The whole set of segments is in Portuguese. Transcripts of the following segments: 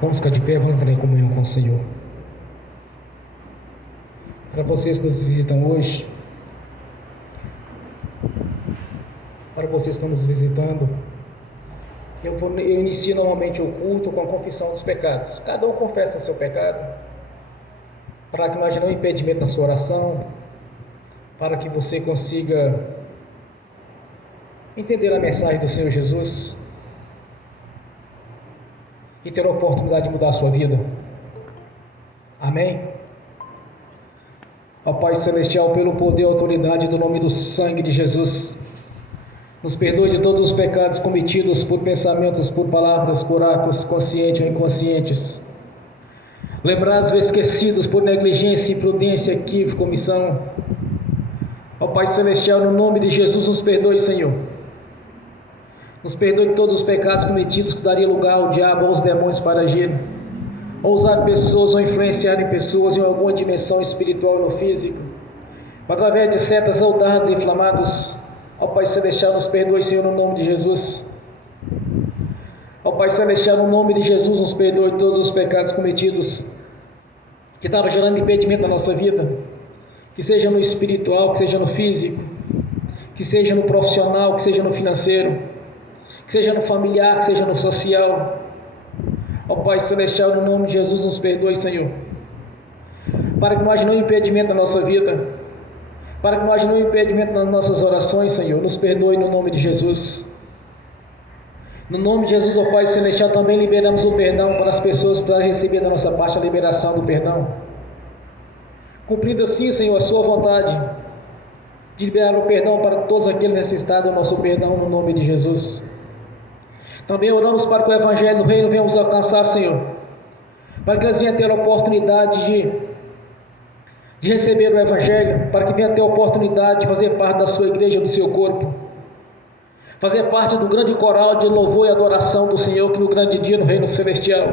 Vamos ficar de pé, vamos entrar em comunhão com o Senhor. Para vocês que nos visitam hoje, para vocês que estão nos visitando, eu inicio normalmente o culto com a confissão dos pecados. Cada um confessa o seu pecado, para que não haja nenhum impedimento na sua oração, para que você consiga entender a mensagem do Senhor Jesus e ter a oportunidade de mudar a sua vida. Amém? Ó Pai Celestial, pelo poder e autoridade do nome do sangue de Jesus, nos perdoe de todos os pecados cometidos por pensamentos, por palavras, por atos, conscientes ou inconscientes, lembrados ou esquecidos por negligência, imprudência, equívoco, omissão. Ó Pai Celestial, no nome de Jesus, nos perdoe, Senhor. Nos perdoe de todos os pecados cometidos que daria lugar ao diabo ou aos demônios para agir, ou usar pessoas ou influenciar em pessoas em alguma dimensão espiritual ou no físico, através de setas ou dardos inflamados. Ó Pai Celestial, nos perdoe, Senhor, no nome de Jesus. Ó Pai Celestial, no nome de Jesus, nos perdoe todos os pecados cometidos que estavam gerando impedimento na nossa vida, que seja no espiritual, que seja no físico, que seja no profissional, que seja no financeiro, que seja no familiar, que seja no social. Ó Pai Celestial, no nome de Jesus, nos perdoe, Senhor, para que não haja nenhum impedimento na nossa vida, para que não haja nenhum impedimento nas nossas orações, Senhor. Nos perdoe no nome de Jesus. No nome de Jesus, ó Pai Celestial, também liberamos o perdão para as pessoas, para receber da nossa parte a liberação do perdão, cumprindo assim, Senhor, a sua vontade de liberar o perdão para todos aqueles necessitados do nosso perdão, no nome de Jesus. Também oramos para que o Evangelho do Reino venha nos alcançar, Senhor, para que eles venham ter a oportunidade de receber o Evangelho, para que venham ter a oportunidade de fazer parte da sua igreja, do seu corpo, fazer parte do grande coral de louvor e adoração do Senhor, que no grande dia no Reino Celestial,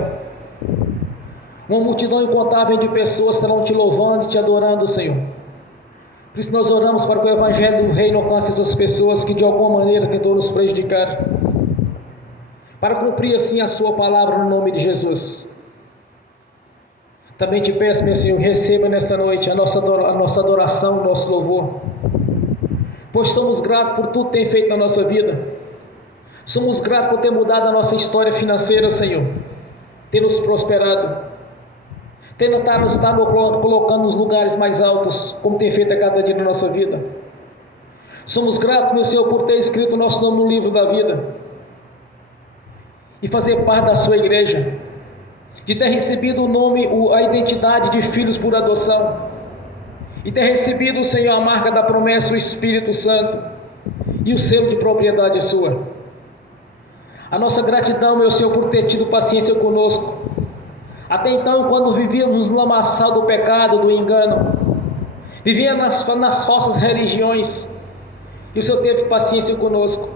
uma multidão incontável de pessoas estarão te louvando e te adorando, Senhor. Por isso nós oramos para que o Evangelho do Reino alcance essas pessoas que de alguma maneira tentou nos prejudicar, para cumprir assim a sua palavra no nome de Jesus. Também te peço, meu Senhor, receba nesta noite a nossa adoração, o nosso louvor, pois somos gratos por tudo que tem feito na nossa vida. Somos gratos por ter mudado a nossa história financeira, Senhor, ter nos prosperado, ter nos estado colocando nos lugares mais altos, como tem feito a cada dia na nossa vida. Somos gratos, meu Senhor, por ter escrito o nosso nome no livro da vida e fazer parte da sua igreja, de ter recebido o nome, a identidade de filhos por adoção, e ter recebido, Senhor, a marca da promessa, o Espírito Santo e o selo de propriedade sua. A nossa gratidão, meu Senhor, por ter tido paciência conosco, até então, quando vivíamos no lamaçal do pecado, do engano, vivíamos nas falsas religiões, e o Senhor teve paciência conosco,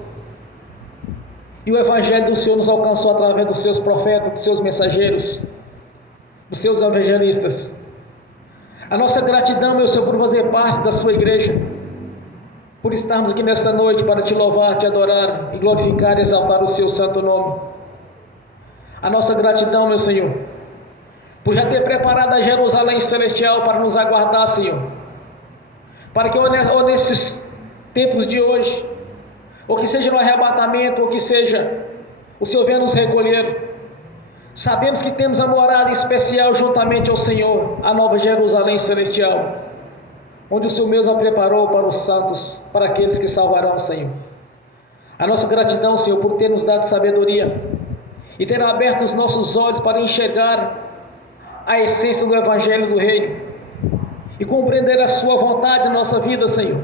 e o Evangelho do Senhor nos alcançou através dos seus profetas, dos seus mensageiros, dos seus evangelistas. A nossa gratidão, meu Senhor, por fazer parte da sua igreja, por estarmos aqui nesta noite para te louvar, te adorar e glorificar e exaltar o seu santo nome. A nossa gratidão, meu Senhor, por já ter preparado a Jerusalém Celestial para nos aguardar, Senhor, para que ou nesses tempos de hoje, ou que seja no arrebatamento, ou que seja o Senhor venha nos recolher, sabemos que temos a morada especial juntamente ao Senhor, a nova Jerusalém Celestial, onde o Senhor mesmo a preparou para os santos, para aqueles que salvarão, Senhor. A nossa gratidão, Senhor, por ter nos dado sabedoria e ter aberto os nossos olhos para enxergar a essência do Evangelho do Reino e compreender a sua vontade na nossa vida, Senhor,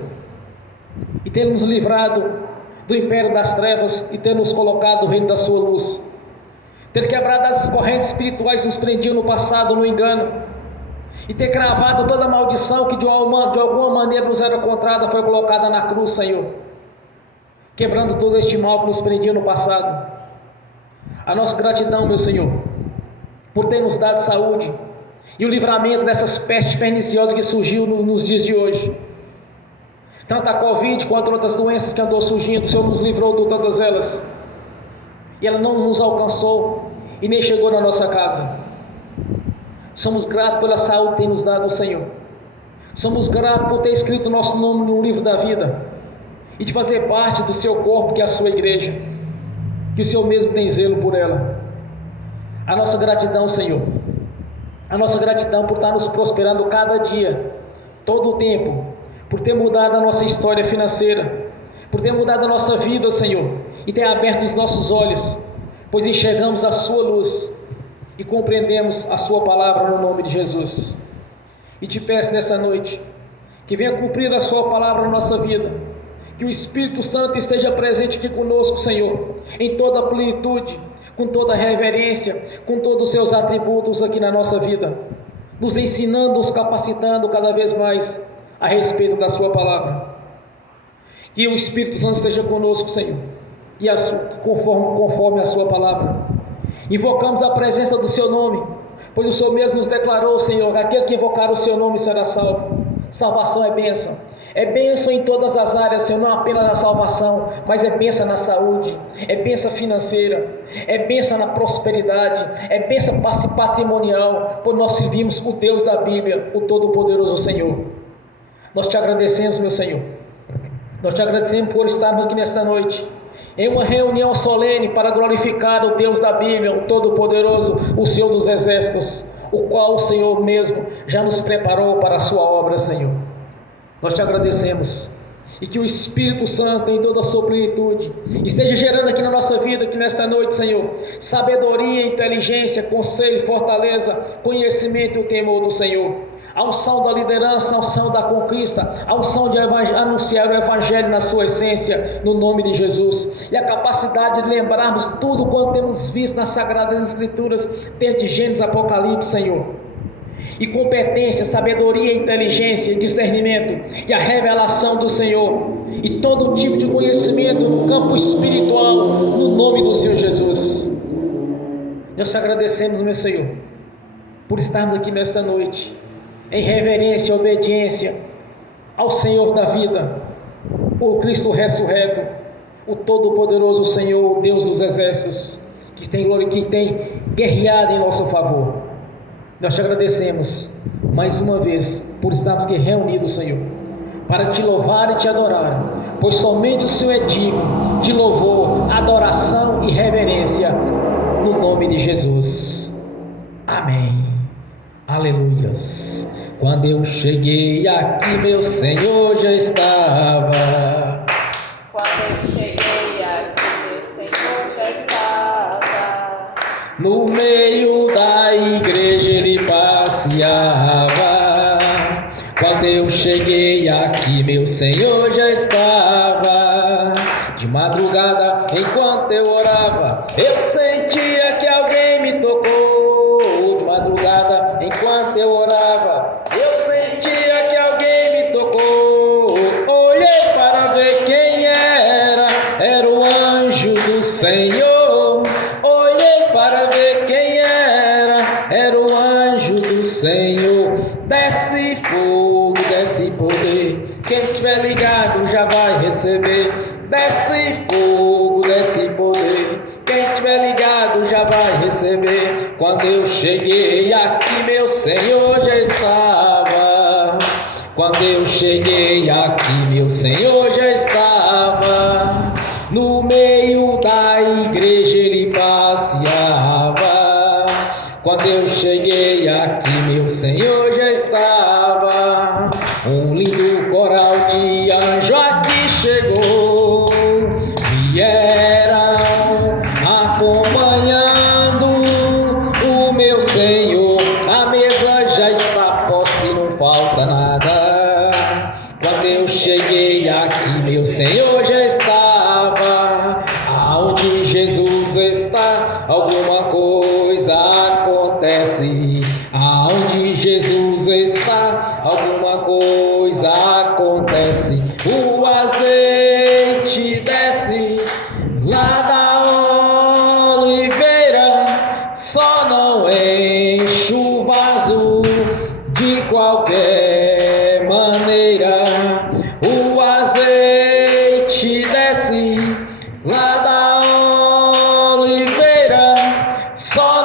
e ter nos livrado do império das trevas e ter nos colocado no reino da sua luz, ter quebrado as correntes espirituais que nos prendiam no passado, no engano, e ter cravado toda a maldição que de alguma maneira nos era contrada, foi colocada na cruz, Senhor, quebrando todo este mal que nos prendia no passado. A nossa gratidão, meu Senhor, por ter nos dado saúde e o livramento dessas pestes perniciosas que surgiu nos dias de hoje, tanto a Covid quanto outras doenças que andou surgindo. O Senhor nos livrou de todas elas, e ela não nos alcançou, e nem chegou na nossa casa. Somos gratos pela saúde que tem nos dado o Senhor. Somos gratos por ter escrito o nosso nome no livro da vida e de fazer parte do seu corpo, que é a sua igreja, que o Senhor mesmo tem zelo por ela. A nossa gratidão, Senhor, a nossa gratidão por estar nos prosperando cada dia, todo o tempo, por ter mudado a nossa história financeira, por ter mudado a nossa vida, Senhor, e ter aberto os nossos olhos, pois enxergamos a sua luz e compreendemos a sua palavra no nome de Jesus. E te peço nessa noite, que venha cumprir a sua palavra na nossa vida, que o Espírito Santo esteja presente aqui conosco, Senhor, em toda a plenitude, com toda a reverência, com todos os seus atributos aqui na nossa vida, nos ensinando, nos capacitando cada vez mais a respeito da sua palavra. Que o Espírito Santo esteja conosco, Senhor, e conforme a sua palavra. Invocamos a presença do seu nome, pois o Senhor mesmo nos declarou, Senhor, que aquele que invocar o seu nome será salvo. Salvação é bênção. É bênção em todas as áreas, Senhor, não apenas na salvação, mas é bênção na saúde, é bênção financeira, é bênção na prosperidade, é bênção patrimonial, pois nós servimos o Deus da Bíblia, o Todo-Poderoso Senhor. Nós te agradecemos, meu Senhor. Nós te agradecemos por estarmos aqui nesta noite, em uma reunião solene para glorificar o Deus da Bíblia, o Todo-Poderoso, o Senhor dos Exércitos, o qual o Senhor mesmo já nos preparou para a sua obra, Senhor. Nós te agradecemos, e que o Espírito Santo, em toda a sua plenitude, esteja gerando aqui na nossa vida, aqui nesta noite, Senhor, sabedoria, inteligência, conselho, fortaleza, conhecimento e o temor do Senhor, a unção da liderança, a unção da conquista, a unção de anunciar o Evangelho na sua essência, no nome de Jesus, e a capacidade de lembrarmos tudo quanto temos visto nas Sagradas Escrituras, desde Gênesis a Apocalipse, Senhor, e competência, sabedoria, inteligência, discernimento e a revelação do Senhor e todo tipo de conhecimento no campo espiritual, no nome do Senhor Jesus. Nós te agradecemos, meu Senhor, por estarmos aqui nesta noite em reverência e obediência ao Senhor da vida, o Cristo ressurreto, o Todo-Poderoso Senhor, o Deus dos Exércitos, que tem guerreado em nosso favor. Nós te agradecemos mais uma vez por estarmos aqui reunidos, Senhor, para te louvar e te adorar, pois somente o Senhor é digno de louvor, adoração e reverência, no nome de Jesus. Amém. Aleluias. Quando eu cheguei aqui, meu Senhor já estava. Quando eu cheguei aqui, meu Senhor já estava. No meio da igreja ele passeava. Quando eu cheguei aqui, meu Senhor já estava. De madrugada, enquanto eu orava, eu sentia que alguém me tocou. De madrugada, enquanto eu orava, eu sentia que alguém me tocou. Olhei para ver quem era o anjo do Senhor. Olhei para ver quem era o anjo do Senhor. Desce fogo, desce poder, quem estiver ligado já vai receber. Desce fogo, desce poder, quem estiver ligado já vai receber. Quando eu cheguei aqui, meu Senhor já estava. Quando eu cheguei aqui, meu Senhor já estava. No meio da igreja ele passeava. Quando eu cheguei aqui, meu Senhor já estava. Um lindo coral de anjo aqui chegou, vieram acompanhando o meu Senhor. A mesa já está posta e não falta nada. Quando eu cheguei aqui, meu Senhor já estava. Aonde Jesus está, alguma coisa acontece. Aonde Jesus está, alguma coisa acontece. O azeite desce lá da oliveira, só não enche o vaso de qualquer maneira. O azeite desce lá da oliveira, só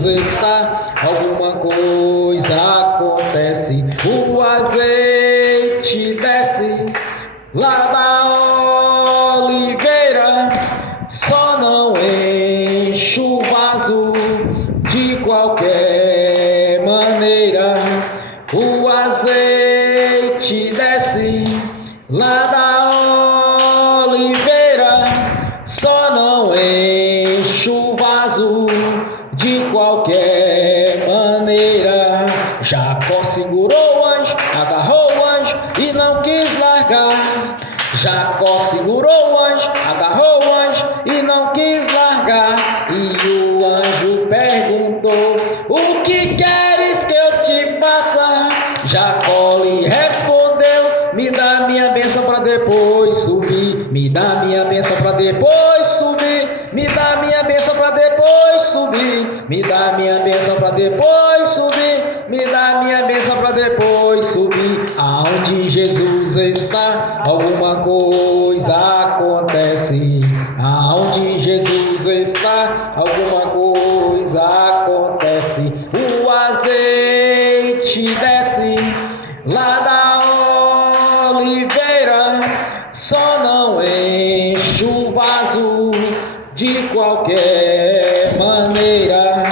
Jesus está, alguma coisa acontece. O azeite desce lá da oliveira, só não enche o vaso de qualquer maneira. O azeite desce lá da oliveira, só não enche o vaso de qualquer maneira. Jacó segurou o anjo, agarrou o anjo e não quis largar. Jacó segurou o anjo, agarrou o anjo e não quis largar. E o anjo perguntou: o que queres que eu te faça? Jacó lhe respondeu: me dá minha bênção para depois subir. Me dá minha bênção para depois subir. Me dá minha bênção para depois subir. Me dá minha bênção para depois subir. Me dá minha bênção para depois subir. Aonde Jesus está, alguma coisa acontece. Aonde Jesus está, alguma coisa acontece. O azeite desce lá da oliveira, só não enche o vaso de qualquer maneira.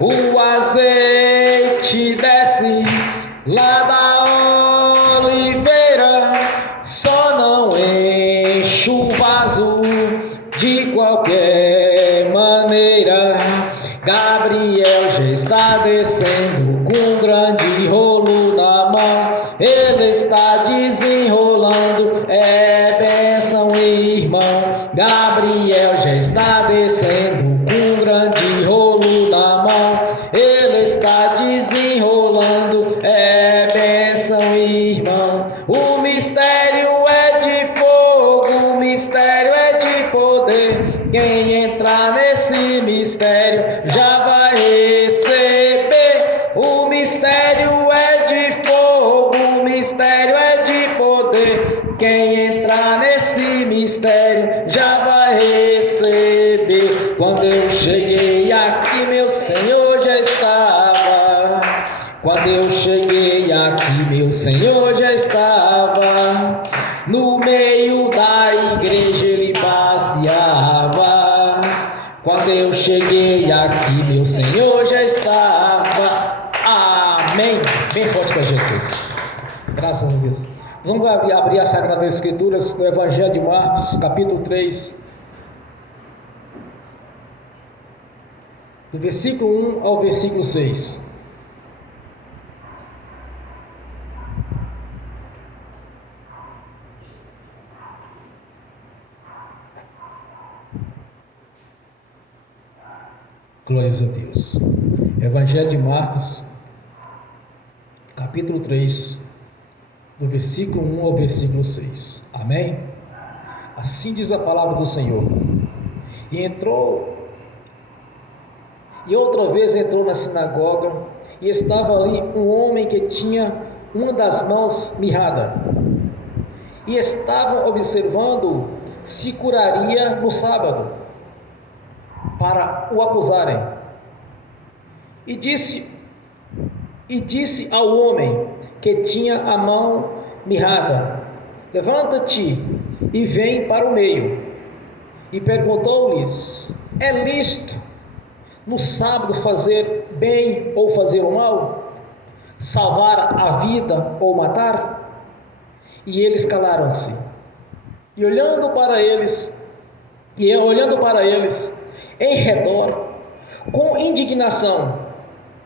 O azeite desce lá da oliveira, só não enche o vaso de qualquer maneira. Gabriel já está descendo com um grande rolo na mão. Ele está desenrolando, é bênção, irmão. Gabriel já está descendo com um grande rolo na mão. Ele está desenrolando, é bênção, irmão. O mistério é de fogo, o mistério é de poder. Quem entrar nesse mistério já vai receber. O mistério é de fogo, o mistério é de poder. Quem entrar nesse mistério já vai receber. Quando eu cheguei aqui, meu Senhor já estava. Quando eu cheguei aqui, meu Senhor já estava. No meio da igreja ele passeava. Quando eu cheguei aqui, meu Senhor já estava. Amém. Bem forte para Jesus. Graças a Deus. Vamos abrir as Sagradas Escrituras do Evangelho de Marcos, capítulo 3, do versículo 1 ao versículo 6. Glórias a Deus. Evangelho de Marcos, capítulo 3, do versículo 1 ao versículo 6. Amém? Assim diz a palavra do Senhor. E outra vez entrou na sinagoga, e estava ali um homem que tinha uma das mãos mirrada, e estavam observando se curaria no sábado, para o acusarem. E disse ao homem que tinha a mão mirrada: levanta-te e vem para o meio. E perguntou-lhes: é lícito no sábado fazer bem ou fazer o mal? Salvar a vida ou matar? E eles calaram-se. E olhando para eles em redor, com indignação,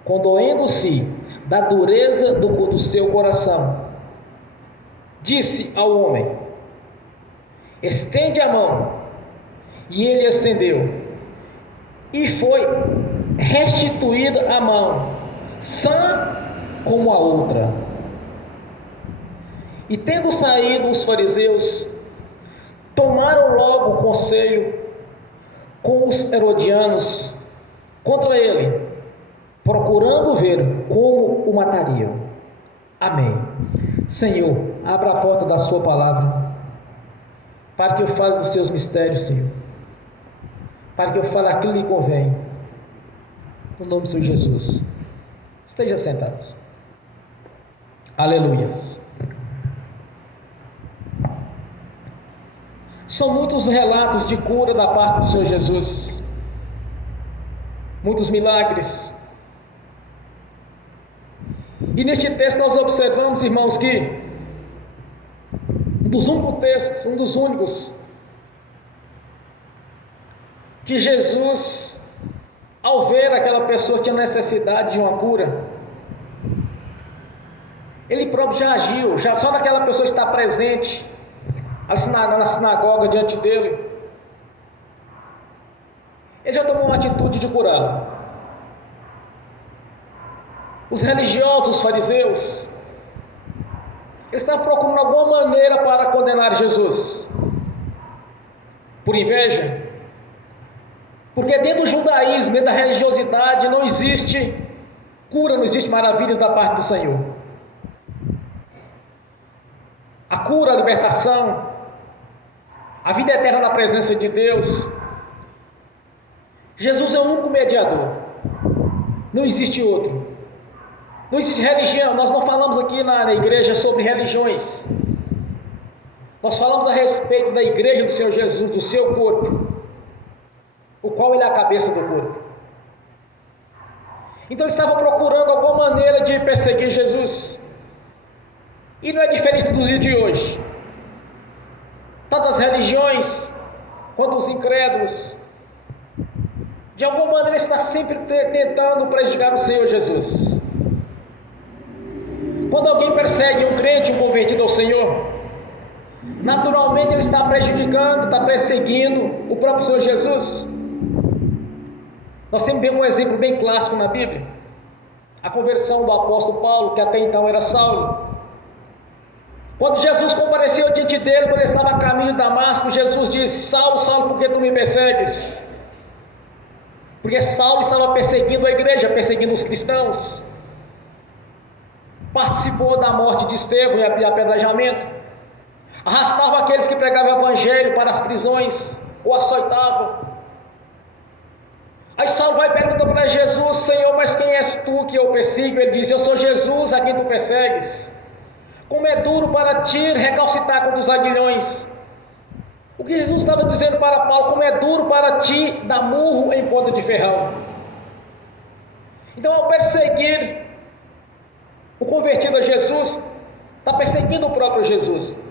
condoendo-se da dureza do seu coração, disse ao homem: estende a mão. E ele estendeu, e foi restituída a mão, sã como a outra. E tendo saído os fariseus, tomaram logo conselho com os herodianos contra ele, procurando ver como o matariam. Amém. Senhor, abra a porta da sua palavra, para que eu fale dos seus mistérios, Senhor, para que eu fale aquilo que lhe convém. no nome do Senhor Jesus. Esteja sentados. Aleluias. São muitos relatos de cura da parte do Senhor Jesus. Muitos milagres. E neste texto nós observamos, irmãos, que um dos únicos, que Jesus, ao ver aquela pessoa que tinha necessidade de uma cura, Ele próprio já agiu, já só naquela pessoa estar presente, na sinagoga diante dele, Ele já tomou uma atitude de curá-lo. Os religiosos, os fariseus, eles estavam procurando alguma maneira para condenar Jesus, por inveja, porque dentro do judaísmo, dentro da religiosidade, não existe cura, não existe maravilhas da parte do Senhor. A cura, a libertação, a vida eterna na presença de Deus. Jesus é o único mediador, não existe outro. Não existe religião. Nós não falamos aqui na igreja sobre religiões. Nós falamos a respeito da igreja do Senhor Jesus, do seu corpo, o qual Ele é a cabeça do corpo. Então eles estavam procurando alguma maneira de perseguir Jesus. E não é diferente dos dias de hoje. Tanto as religiões quanto os incrédulos, de alguma maneira está sempre tentando prejudicar o Senhor Jesus. Quando alguém persegue um crente, um convertido ao Senhor, naturalmente ele está prejudicando, está perseguindo o próprio Senhor Jesus. Nós temos um exemplo bem clássico na Bíblia, a conversão do apóstolo Paulo, que até então era Saulo. Quando Jesus compareceu diante dele, quando ele estava a caminho de Damasco, Jesus disse: Saulo, Saulo, por que tu me persegues? Porque Saulo estava perseguindo a igreja, perseguindo os cristãos. Participou da morte de Estevão e apedrejamento, arrastava aqueles que pregavam o evangelho para as prisões, ou açoitava. Aí Saulo vai perguntar para Jesus: Senhor, mas quem és tu que eu persigo? Ele diz: eu sou Jesus a quem tu persegues. Como é duro para ti recalcitar contra os aguilhões. O que Jesus estava dizendo para Paulo: como é duro para ti dar murro em ponta de ferrão. Então, ao perseguir o convertido a Jesus, está perseguindo o próprio Jesus,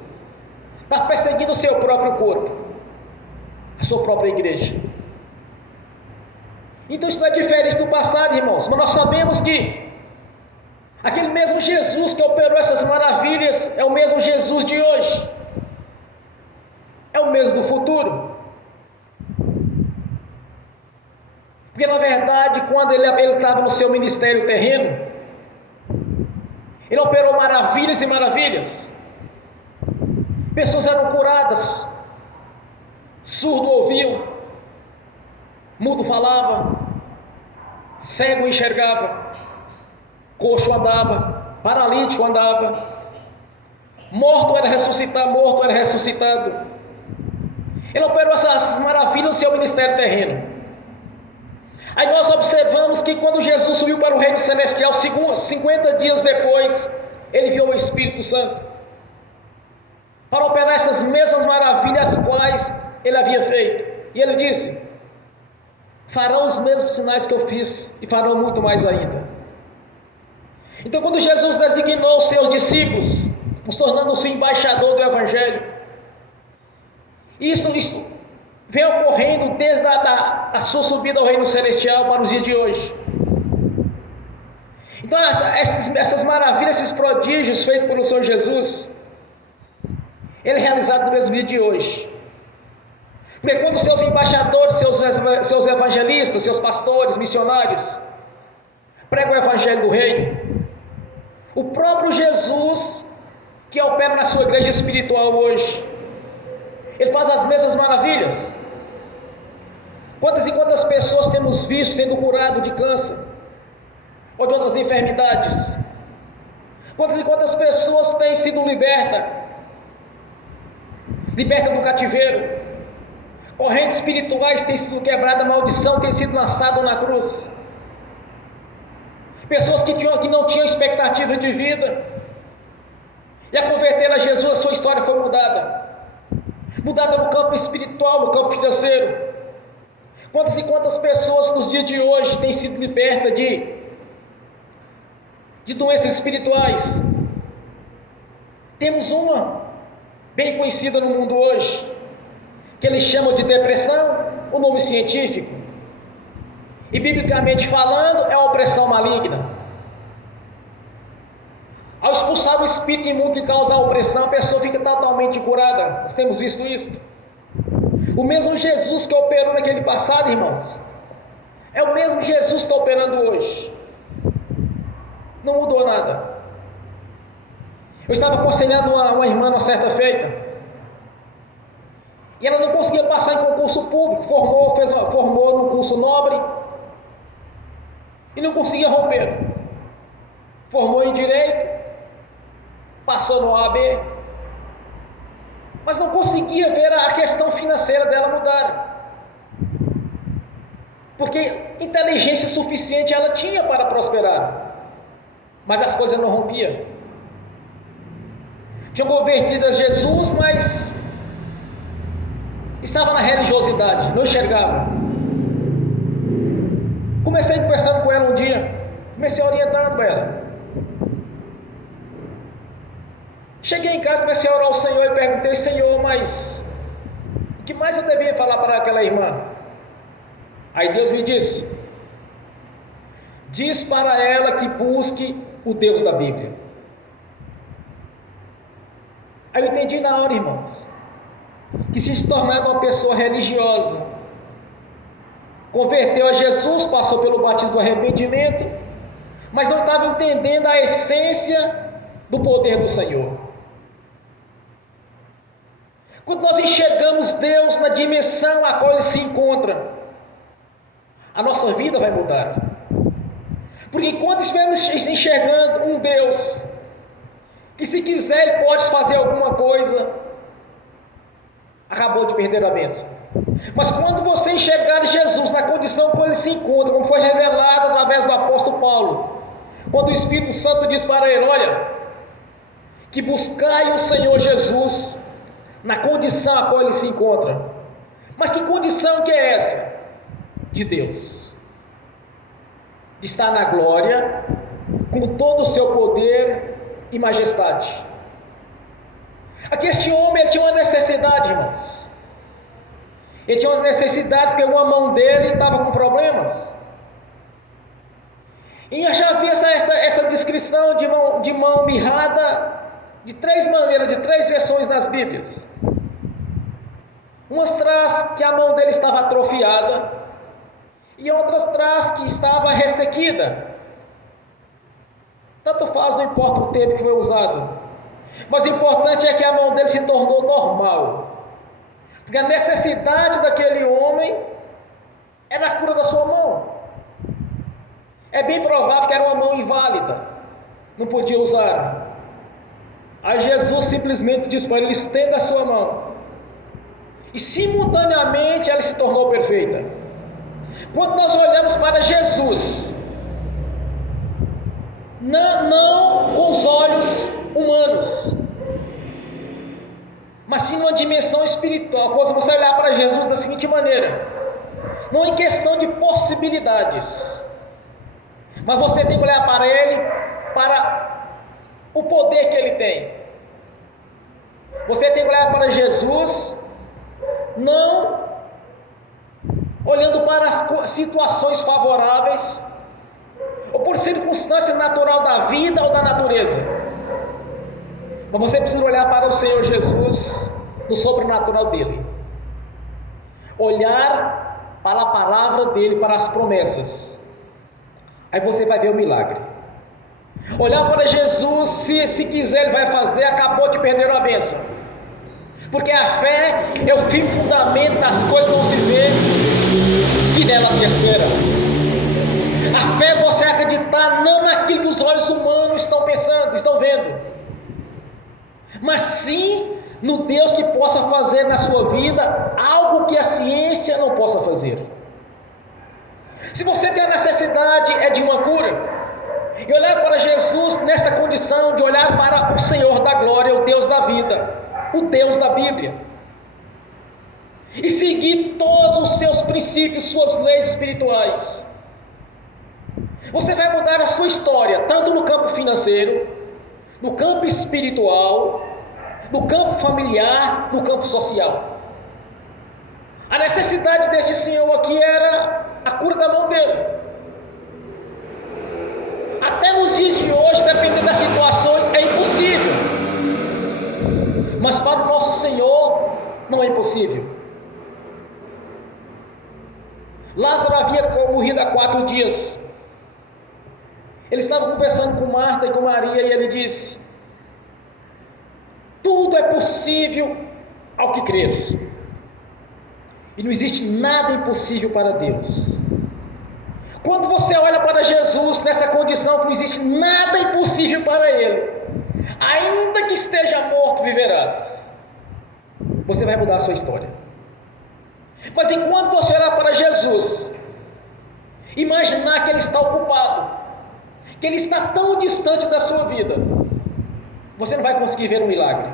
está perseguindo o seu próprio corpo, a sua própria igreja. Então isso não é diferente do passado, irmãos, mas nós sabemos que aquele mesmo Jesus que operou essas maravilhas é o mesmo Jesus de hoje, é o mesmo do futuro. Porque na verdade, quando ele estava no seu ministério terreno, Ele operou maravilhas e maravilhas. Pessoas eram curadas, surdo ouviam, mudo falava, cego enxergava, coxo andava, paralítico andava, morto era ressuscitado. Ele operou essas maravilhas no seu ministério terreno. Aí nós observamos que quando Jesus subiu para o reino celestial, 50 dias depois, ele viu o Espírito Santo para operar essas mesmas maravilhas as quais ele havia feito. E ele disse: farão os mesmos sinais que eu fiz e farão muito mais ainda. Então, quando Jesus designou os seus discípulos, nos tornando-se embaixador do Evangelho, isso vem ocorrendo desde a sua subida ao reino celestial para os dias de hoje. Então essas maravilhas, esses prodígios feitos pelo Senhor Jesus, ele é realizado no mesmo dia de hoje. Porque quando seus embaixadores, seus evangelistas, seus pastores, missionários pregam o evangelho do reino, o próprio Jesus que opera na sua igreja espiritual hoje, ele faz as mesmas maravilhas. Quantas e quantas pessoas temos visto sendo curado de câncer ou de outras enfermidades? Quantas e quantas pessoas têm sido libertas do cativeiro? Correntes espirituais têm sido quebradas, a maldição tem sido lançada na cruz. pessoas que não tinham expectativa de vida, e a converter a Jesus, a sua história foi mudada no campo espiritual, no campo financeiro. Quantas e quantas pessoas nos dias de hoje têm sido libertas de doenças espirituais? Temos uma bem conhecida no mundo hoje, que eles chamam de depressão, o nome científico, e biblicamente falando é a opressão maligna. Ao expulsar o espírito imundo que causa a opressão, a pessoa fica totalmente curada. Nós temos visto isso. O mesmo Jesus que operou naquele passado, irmãos, é o mesmo Jesus que está operando hoje. Não mudou nada. Eu estava aconselhando uma irmã uma certa feita, e ela não conseguia passar em concurso público, formou num curso nobre, e não conseguia romper. Formou em Direito, passou no OAB, mas não conseguia ver a questão financeira dela mudar, porque inteligência suficiente ela tinha para prosperar, mas as coisas não rompiam. Tinham convertido a Jesus, mas estava na religiosidade, não enxergava. Comecei conversando com ela um dia, comecei orientando ela. Cheguei em casa, comecei a orar ao Senhor e perguntei: Senhor, mas o que mais eu devia falar para aquela irmã? Aí Deus me disse: diz para ela que busque o Deus da Bíblia. Aí eu entendi na hora, irmãos, que se tornar uma pessoa religiosa, converteu a Jesus, passou pelo batismo do arrependimento, mas não estava entendendo a essência do poder do Senhor. Quando nós enxergamos Deus na dimensão a qual Ele se encontra, a nossa vida vai mudar. Porque quando estivermos enxergando um Deus que, se quiser, Ele pode fazer alguma coisa, acabou de perder a bênção. Mas quando você enxergar Jesus na condição como Ele se encontra, como foi revelado através do apóstolo Paulo, quando o Espírito Santo diz para ele: olha, que buscai o Senhor Jesus na condição a qual Ele se encontra. Mas que condição que é essa? De Deus, de estar na glória, com todo o seu poder e majestade. Aqui este homem, ele tinha uma necessidade, irmãos. Ele tinha uma necessidade porque uma mão dele estava com problemas. E eu já vi essa descrição de mão mirrada de três maneiras, de três versões nas Bíblias. Umas traz que a mão dele estava atrofiada, e outras traz que estava ressequida. Tanto faz, não importa o tempo que foi usado, mas o importante é que a mão dele se tornou normal, porque a necessidade daquele homem era a cura da sua mão. É bem provável que era uma mão inválida, não podia usar. Aí Jesus simplesmente disse para ele: estenda a sua mão, e simultaneamente ela se tornou perfeita. Quando nós olhamos para Jesus, não com os olhos humanos, mas sim numa dimensão espiritual. Quando você olhar para Jesus da seguinte maneira, não em questão de possibilidades, mas você tem que olhar para Ele, para o poder que Ele tem. Você tem que olhar para Jesus, não olhando para as situações favoráveis, ou por circunstância natural da vida ou da natureza, mas você precisa olhar para o Senhor Jesus, no sobrenatural dEle, olhar para a palavra dEle, para as promessas. Aí você vai ver o milagre. Olhar para Jesus, se quiser Ele vai fazer. Acabou de perder uma bênção, porque a fé é o firme fundamento das coisas que não se vê e nela se espera. A fé é você acreditar não naquilo que os olhos humanos estão pensando, estão vendo, mas sim no Deus que possa fazer na sua vida algo que a ciência não possa fazer. Se você tem a necessidade de uma cura, e olhar para Jesus nessa condição de olhar para o Senhor da glória, o Deus da vida, o Deus da Bíblia, e seguir todos os seus princípios, suas leis espirituais, você vai mudar a sua história, tanto no campo financeiro, no campo espiritual, no campo familiar, no campo social. A necessidade deste senhor aqui era a cura da mão dele. Até nos dias de hoje, dependendo das situações, é impossível. Mas para o nosso Senhor, não é impossível. Lázaro havia morrido há 4 dias. Ele estava conversando com Marta e com Maria, e ele disse: tudo é possível ao que crer. E não existe nada impossível para Deus. Quando você olha para Jesus nessa condição que não existe nada impossível para Ele, ainda que esteja morto, viverás. Você vai mudar a sua história. Mas enquanto você olhar para Jesus, imaginar que Ele está ocupado, que Ele está tão distante da sua vida, você não vai conseguir ver um milagre.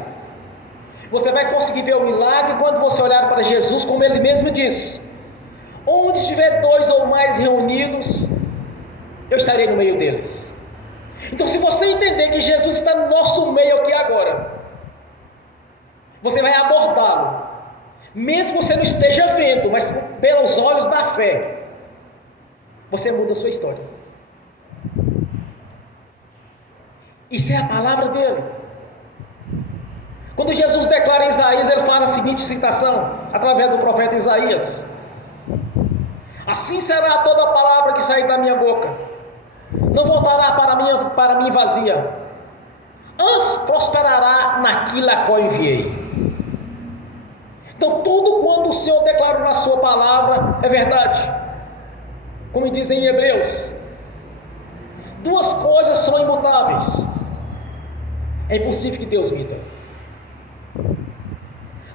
Você vai conseguir ver o milagre quando você olhar para Jesus, como Ele mesmo disse: onde estiver 2 ou mais reunidos, eu estarei no meio deles. Então, se você entender que Jesus está no nosso meio aqui agora, você vai abordá-lo, mesmo que você não esteja vendo, mas pelos olhos da fé, você muda a sua história. Isso é a palavra dele. Quando Jesus declara em Isaías, ele fala a seguinte citação, através do profeta Isaías: assim será toda a palavra que sair da minha boca, não voltará para mim vazia, antes prosperará naquilo a qual enviei. Então, tudo quanto o Senhor declarou na sua palavra é verdade. Como diz em Hebreus, 2 coisas são imutáveis. É impossível que Deus minta.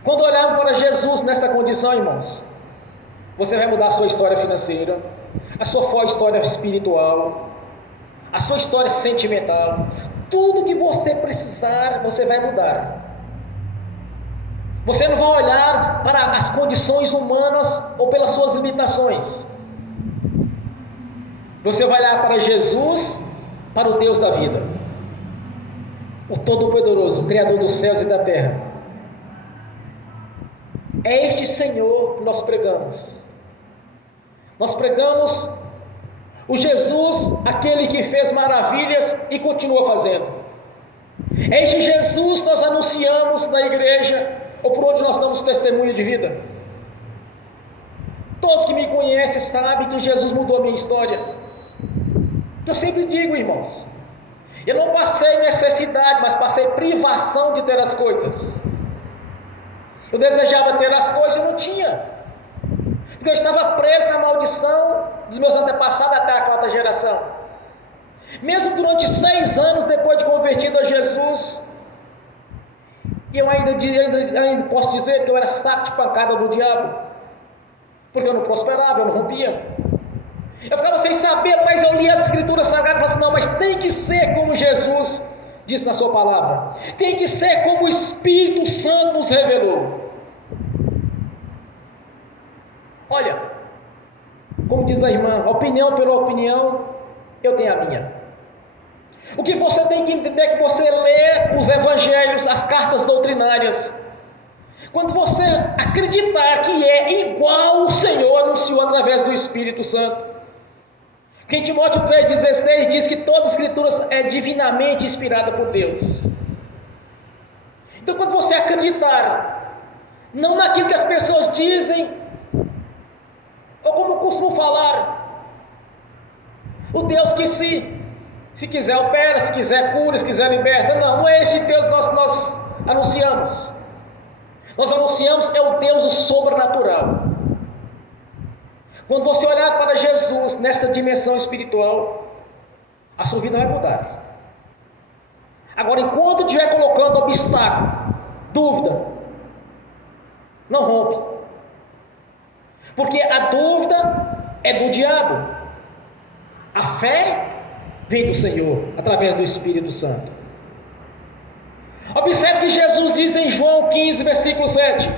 Quando olharmos para Jesus nesta condição, irmãos, você vai mudar a sua história financeira, a sua história espiritual, a sua história sentimental. Tudo que você precisar, você vai mudar. Você não vai olhar para as condições humanas ou pelas suas limitações. Você vai olhar para Jesus, para o Deus da vida, o Todo-Poderoso, o Criador dos céus e da terra. É este Senhor que nós pregamos. Nós pregamos o Jesus, aquele que fez maravilhas e continua fazendo. É este Jesus que nós anunciamos na igreja, ou por onde nós damos testemunho de vida. Todos que me conhecem sabem que Jesus mudou a minha história. Eu sempre digo, irmãos, eu não passei necessidade, mas passei privação de ter as coisas. Eu desejava ter as coisas e não tinha, porque eu estava preso na maldição dos meus antepassados até a 4ª geração. Mesmo durante 6 anos depois de convertido a Jesus, eu ainda posso dizer que eu era saco de pancada do diabo, porque eu não prosperava, eu não rompia. Eu ficava sem saber, mas eu lia as escrituras sagradas e falava assim: não, mas tem que ser como Jesus disse na sua palavra, tem que ser como o Espírito Santo nos revelou. Olha, como diz a irmã, opinião pela opinião, eu tenho a minha. O que você tem que entender é que você lê os evangelhos, as cartas doutrinárias, quando você acreditar que é igual o Senhor anunciou através do Espírito Santo. Que em Timóteo 3,16 diz que toda a escritura é divinamente inspirada por Deus. Então, quando você acreditar, não naquilo que as pessoas dizem, ou como costumam falar, o Deus que se quiser opera, se quiser cura, se quiser liberta, não é esse Deus que nós anunciamos. Nós anunciamos é o Deus do sobrenatural. Quando você olhar para Jesus nessa dimensão espiritual, a sua vida vai mudar. Agora, enquanto estiver colocando obstáculo, dúvida, não rompe. Porque a dúvida é do diabo. A fé vem do Senhor, através do Espírito Santo. Observe que Jesus diz em João 15, versículo 7: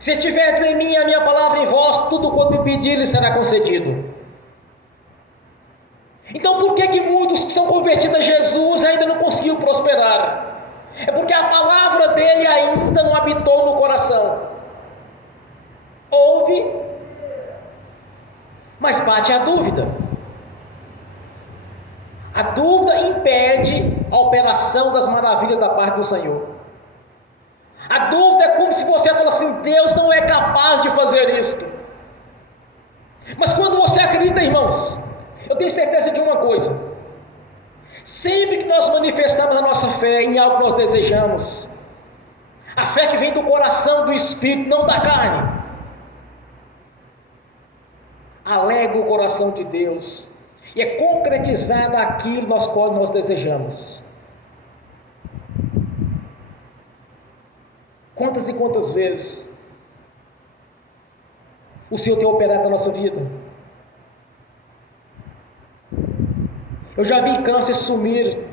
se tiverdes em mim a minha palavra em vós, tudo quanto me pedirdes será concedido. Então por que muitos que são convertidos a Jesus ainda não conseguiram prosperar? É porque a palavra dele ainda não habitou no coração. Ouve, mas bate a dúvida. A dúvida impede a operação das maravilhas da parte do Senhor. A dúvida é como se você falasse assim: Deus não é capaz de fazer isto. Mas quando você acredita, irmãos, eu tenho certeza de uma coisa: sempre que nós manifestamos a nossa fé em algo que nós desejamos, a fé que vem do coração, do Espírito, não da carne, alega o coração de Deus e é concretizada aquilo qual nós desejamos. Quantas e quantas vezes o Senhor tem operado na nossa vida? Eu já vi câncer sumir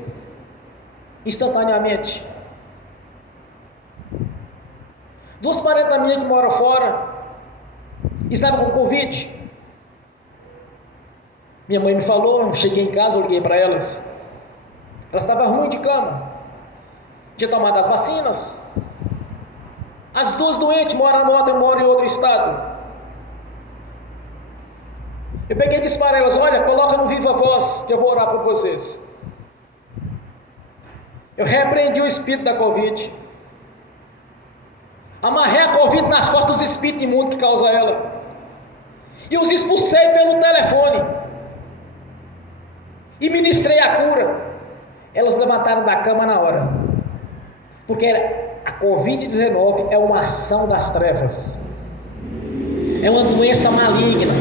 instantaneamente. Duas parentes minhas que moram fora estavam com Covid. Minha mãe me falou, eu cheguei em casa, eu liguei para elas. Elas estavam ruim de cama, tinha tomado as vacinas. As duas doentes moram em outro estado. Eu peguei e disse para elas: olha, coloca no viva voz que eu vou orar por vocês. Eu repreendi o espírito da Covid, amarrei a Covid nas costas dos espíritos imundos que causa ela, e os expulsei pelo telefone, e ministrei a cura. Elas levantaram da cama na hora, porque a Covid-19 é uma ação das trevas, é uma doença maligna,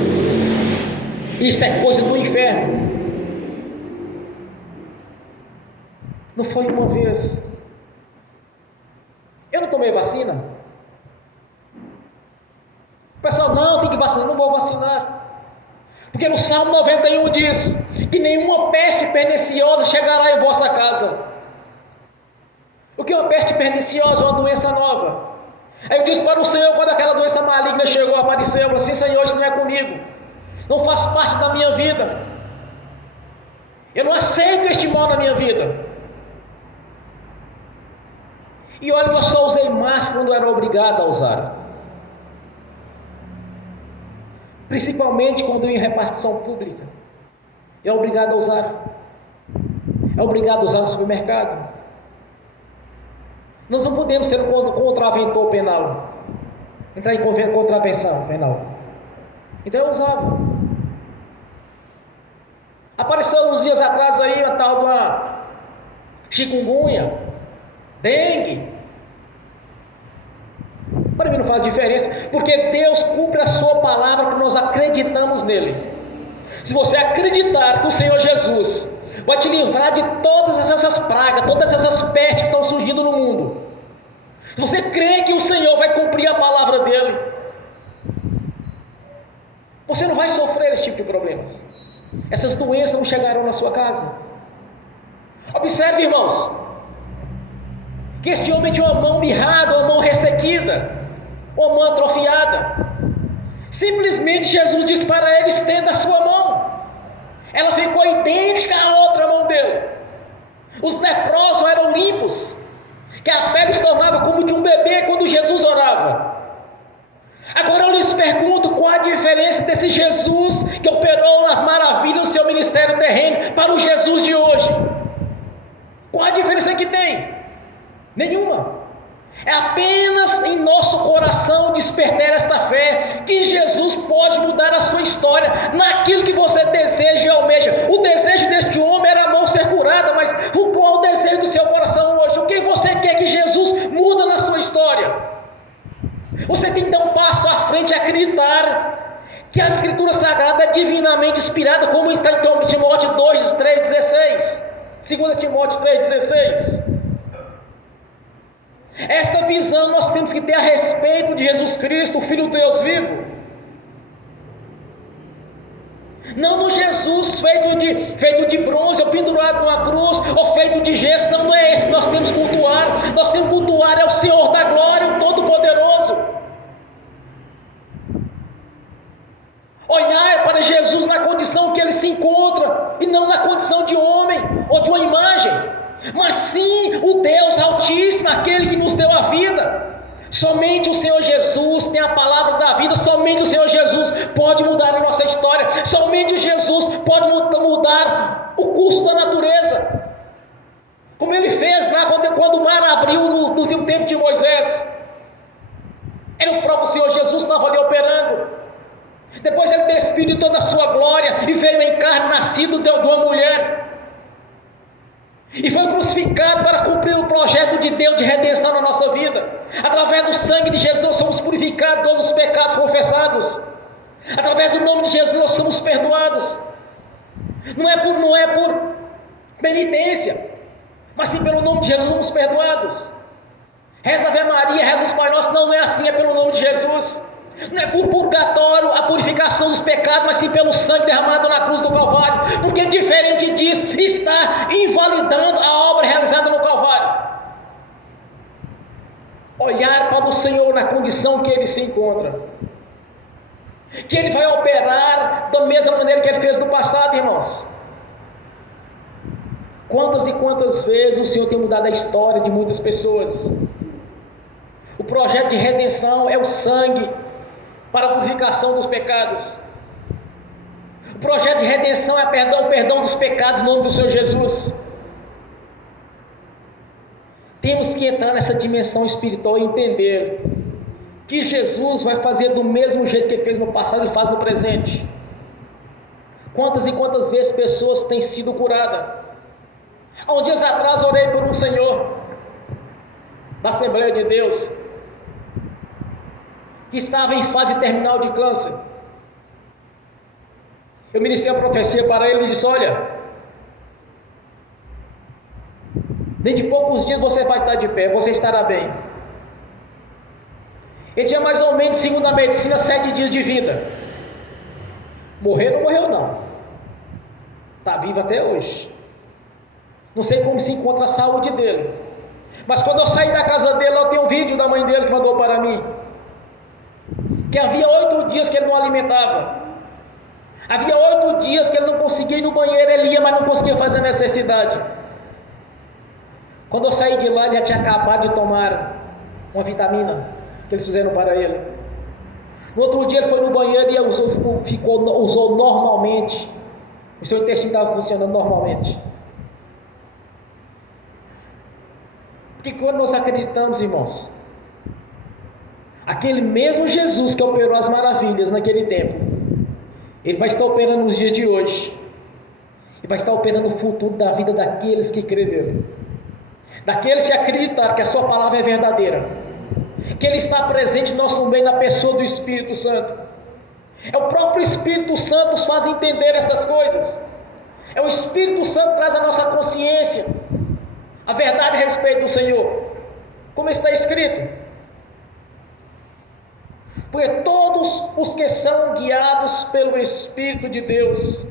isso é coisa do inferno. Não foi uma vez. Eu não tomei vacina. O pessoal: não, tem que vacinar. Não vou vacinar, porque no Salmo 91 diz que nenhuma peste perniciosa chegará em vossa casa. O que é uma peste perniciosa? É uma doença nova. Aí eu disse para o Senhor, quando aquela doença maligna chegou, apareceu, eu falei assim: Senhor, isso não é comigo, não faz parte da minha vida, eu não aceito este mal na minha vida. E olha que eu só usei máscara quando era obrigado a usar, principalmente quando eu ia em repartição pública, é obrigado a usar, é obrigado a usar no supermercado. Nós não podemos ser um contraventor penal, entrar em contravenção penal. Então eu usava. Apareceu uns dias atrás aí a tal de uma chikungunya, dengue. Para mim não faz diferença, porque Deus cumpre a sua palavra, que nós acreditamos nele. Se você acreditar que o Senhor Jesus vai te livrar de todas essas pragas, todas essas pestes que estão surgindo no mundo, se você crê que o Senhor vai cumprir a palavra dele, você não vai sofrer esse tipo de problemas. Essas doenças não chegarão na sua casa. Observe, irmãos, que este homem tinha uma mão mirrada, uma mão ressequida, uma mão atrofiada. Simplesmente Jesus disse para ele: estenda a sua mão. Ela ficou idêntica à outra mão dele. Os leprosos eram limpos, que a pele se tornava como de um bebê quando Jesus orava. Agora eu lhes pergunto: qual a diferença desse Jesus que operou as maravilhas no seu ministério terreno para o Jesus de hoje? Qual a diferença que tem? Nenhuma. É apenas em nosso coração despertar esta fé que Jesus pode mudar a sua história naquilo que você deseja e almeja. O desejo deste homem era a mão ser curada, mas qual é o desejo do seu coração hoje? O que você quer que Jesus muda na sua história? Você tem que dar um passo à frente e acreditar que a Escritura Sagrada é divinamente inspirada, como está em Timóteo 2:3-16, 2 Timóteo 3:16. Esta visão nós temos que ter a respeito de Jesus Cristo, o Filho de Deus vivo. Não no Jesus feito de bronze, ou pendurado numa cruz, ou feito de gesso. Não, não é esse que nós temos que cultuar. Nós temos que cultuar é o Senhor da glória, o Todo-Poderoso. Olhar para Jesus na condição que ele se encontra, e não na condição de homem ou de uma imagem, mas sim o Deus Altíssimo, aquele que nos deu a vida. Somente o Senhor Jesus tem a palavra da vida, somente o Senhor Jesus pode mudar a nossa história, somente o Jesus pode mudar o curso da natureza, como ele fez lá quando o mar abriu no tempo de Moisés. Era o próprio Senhor Jesus que estava ali operando. Depois ele despiu de toda a sua glória e veio em carne, nascido de uma mulher, e foi crucificado para cumprir o projeto de Deus de redenção na nossa vida. Através do sangue de Jesus nós somos purificados de todos os pecados confessados. Através do nome de Jesus nós somos perdoados. Não é por penitência, mas sim pelo nome de Jesus somos perdoados. Reza a Ave Maria, reza os Pai Nosso, não é assim, é pelo nome de Jesus. Não é por purgatório a purificação dos pecados, mas sim pelo sangue derramado na cruz do Calvário, porque diferente disso está invalidando a obra realizada no Calvário. Olhar para o Senhor na condição que ele se encontra, que ele vai operar da mesma maneira que ele fez no passado, irmãos. Quantas e quantas vezes o Senhor tem mudado a história de muitas pessoas. O projeto de redenção é o sangue para a purificação dos pecados. O projeto de redenção é o perdão dos pecados no nome do Senhor Jesus. Temos que entrar nessa dimensão espiritual e entender que Jesus vai fazer do mesmo jeito que ele fez no passado, ele faz no presente. Quantas e quantas vezes pessoas têm sido curadas. Há uns dias atrás orei por um senhor da Assembleia de Deus que estava em fase terminal de câncer. Eu ministrei a profecia para ele e disse: olha, dentro de poucos dias você vai estar de pé, você estará bem. Ele tinha mais ou menos, segundo a medicina, 7 dias de vida. Morrer não morreu não, está vivo até hoje. Não sei como se encontra a saúde dele, mas quando eu saí da casa dele, eu tenho um vídeo da mãe dele que mandou para mim, que havia 8 dias que ele não alimentava, havia 8 dias que ele não conseguia ir no banheiro, ele ia, mas não conseguia fazer a necessidade. Quando eu saí de lá, ele já tinha acabado de tomar uma vitamina que eles fizeram para ele. No outro dia ele foi no banheiro e usou normalmente, o seu intestino estava funcionando normalmente. Porque quando nós acreditamos, irmãos, aquele mesmo Jesus que operou as maravilhas naquele tempo, ele vai estar operando nos dias de hoje, e vai estar operando o futuro da vida daqueles que creram, daqueles que acreditaram que a sua palavra é verdadeira, que ele está presente em nosso meio na pessoa do Espírito Santo. É o próprio Espírito Santo que nos faz entender essas coisas. É o Espírito Santo que traz a nossa consciência a verdade a respeito do Senhor, como está escrito. Porque todos os que são guiados pelo Espírito de Deus,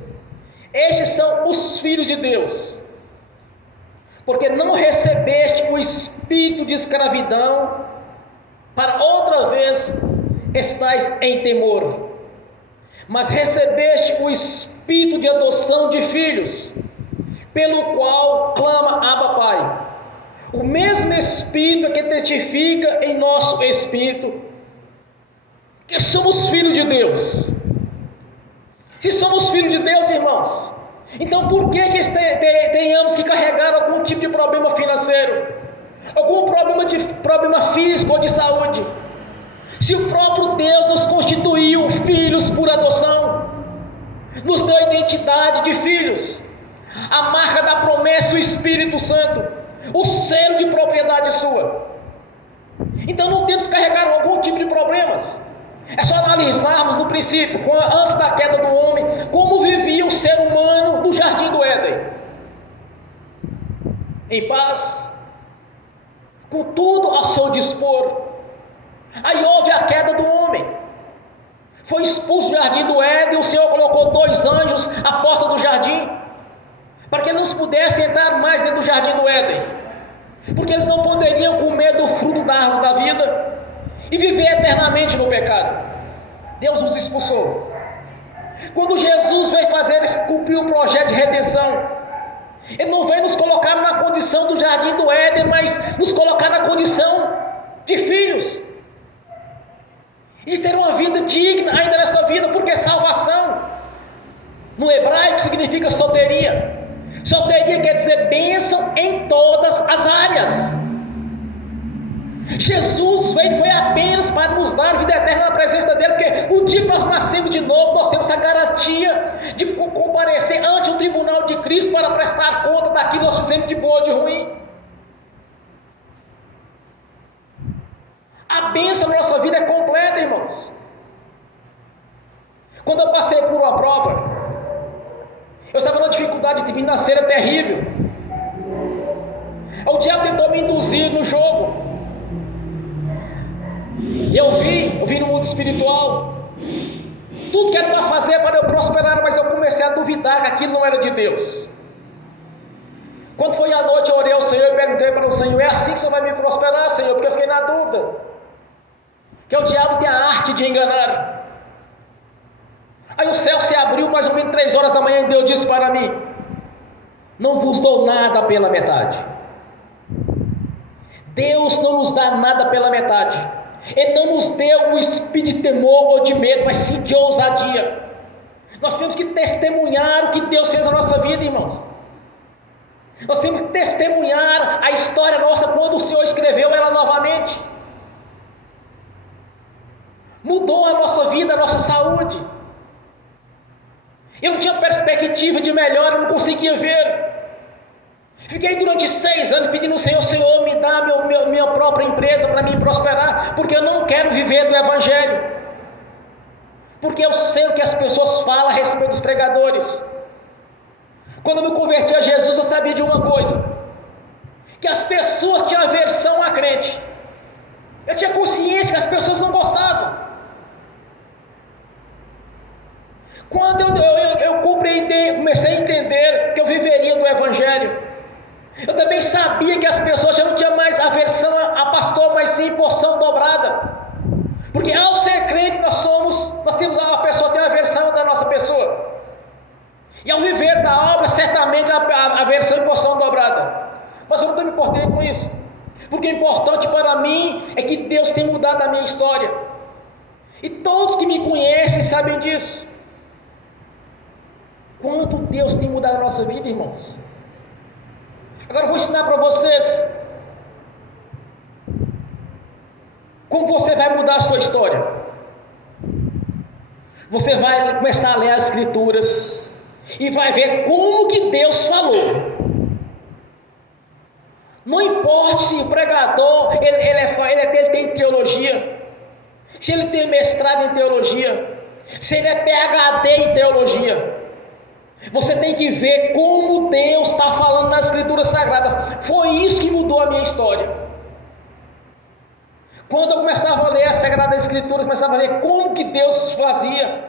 estes são os filhos de Deus. Porque não recebeste o espírito de escravidão, para outra vez estais em temor, mas recebeste o espírito de adoção de filhos, pelo qual clama Abba Pai. O mesmo Espírito é que testifica em nosso espírito que somos filhos de Deus. Se somos filhos de Deus, irmãos, então por que tenhamos que carregar algum tipo de problema financeiro, algum problema físico ou de saúde, se o próprio Deus nos constituiu filhos por adoção, nos deu a identidade de filhos, a marca da promessa, o Espírito Santo, o selo de propriedade sua? Então não temos que carregar algum tipo de problemas. É só analisarmos no princípio, antes da queda do homem, como vivia o ser humano no jardim do Éden, em paz, com tudo a seu dispor. Aí houve a queda do homem, foi expulso do jardim do Éden, o Senhor colocou 2 anjos à porta do jardim, para que eles não pudessem entrar mais dentro do jardim do Éden, porque eles não poderiam comer do fruto da árvore da vida e viver eternamente no pecado. Deus os expulsou. Quando Jesus veio cumprir o projeto de redenção, Ele não veio nos colocar na condição do jardim do Éden, mas nos colocar na condição de filhos, e de ter uma vida digna ainda nessa vida, porque salvação no hebraico significa solteria. Solteria quer dizer bênção em todas as áreas. Jesus veio, foi apenas para nos dar vida eterna na presença dele, porque o dia que nós nascemos de novo, nós temos a garantia de comparecer ante o tribunal de Cristo para prestar conta daquilo que nós fizemos de bom ou de ruim. A bênção da nossa vida é completa, irmãos. Quando eu passei por uma prova, eu estava numa dificuldade financeira terrível. O diabo tentou me induzir no jogo. Eu vi no mundo espiritual tudo que era para fazer para eu prosperar, mas eu comecei a duvidar que aquilo não era de Deus. Quando foi à noite, eu orei ao Senhor e perguntei para o Senhor: é assim que o Senhor vai me prosperar, Senhor? Porque eu fiquei na dúvida, que o diabo tem a arte de enganar. Aí o céu se abriu mais ou menos 3 horas da manhã e Deus disse para mim: não vos dou nada pela metade. Deus não nos dá nada pela metade. Ele não nos deu o espírito de temor ou de medo, mas sim de ousadia. Nós temos que testemunhar o que Deus fez na nossa vida, irmãos. Nós temos que testemunhar a história nossa quando o Senhor escreveu ela novamente. Mudou a nossa vida, a nossa saúde. Eu não tinha perspectiva de melhora, eu não conseguia ver. Fiquei durante 6 anos pedindo ao Senhor: Senhor, me dá minha própria empresa para mim prosperar, porque eu não quero viver do Evangelho, porque eu sei o que as pessoas falam a respeito dos pregadores. Quando eu me converti a Jesus, eu sabia de uma coisa, que as pessoas tinham aversão a crente. Eu tinha consciência que as pessoas não gostavam. Quando eu compreendi, comecei a entender que eu viveria do Evangelho, eu também sabia que as pessoas já não tinham mais aversão a pastor, mas sim porção dobrada. Porque ao ser crente nós temos a pessoa tem aversão da nossa pessoa. E ao viver da obra, certamente a aversão e porção dobrada. Mas eu não me importei com isso. Porque o importante para mim é que Deus tem mudado a minha história. E todos que me conhecem sabem disso. Quanto Deus tem mudado a nossa vida, irmãos. Agora eu vou ensinar para vocês como você vai mudar a sua história. Você vai começar a ler as Escrituras e vai ver como que Deus falou. Não importa se o pregador ele tem teologia, se ele tem mestrado em teologia, se ele é PhD em teologia. Você tem que ver como Deus está falando nas Escrituras Sagradas. Foi isso que mudou a minha história. Quando eu começava a ler as Sagradas Escrituras, começava a ver como que Deus fazia.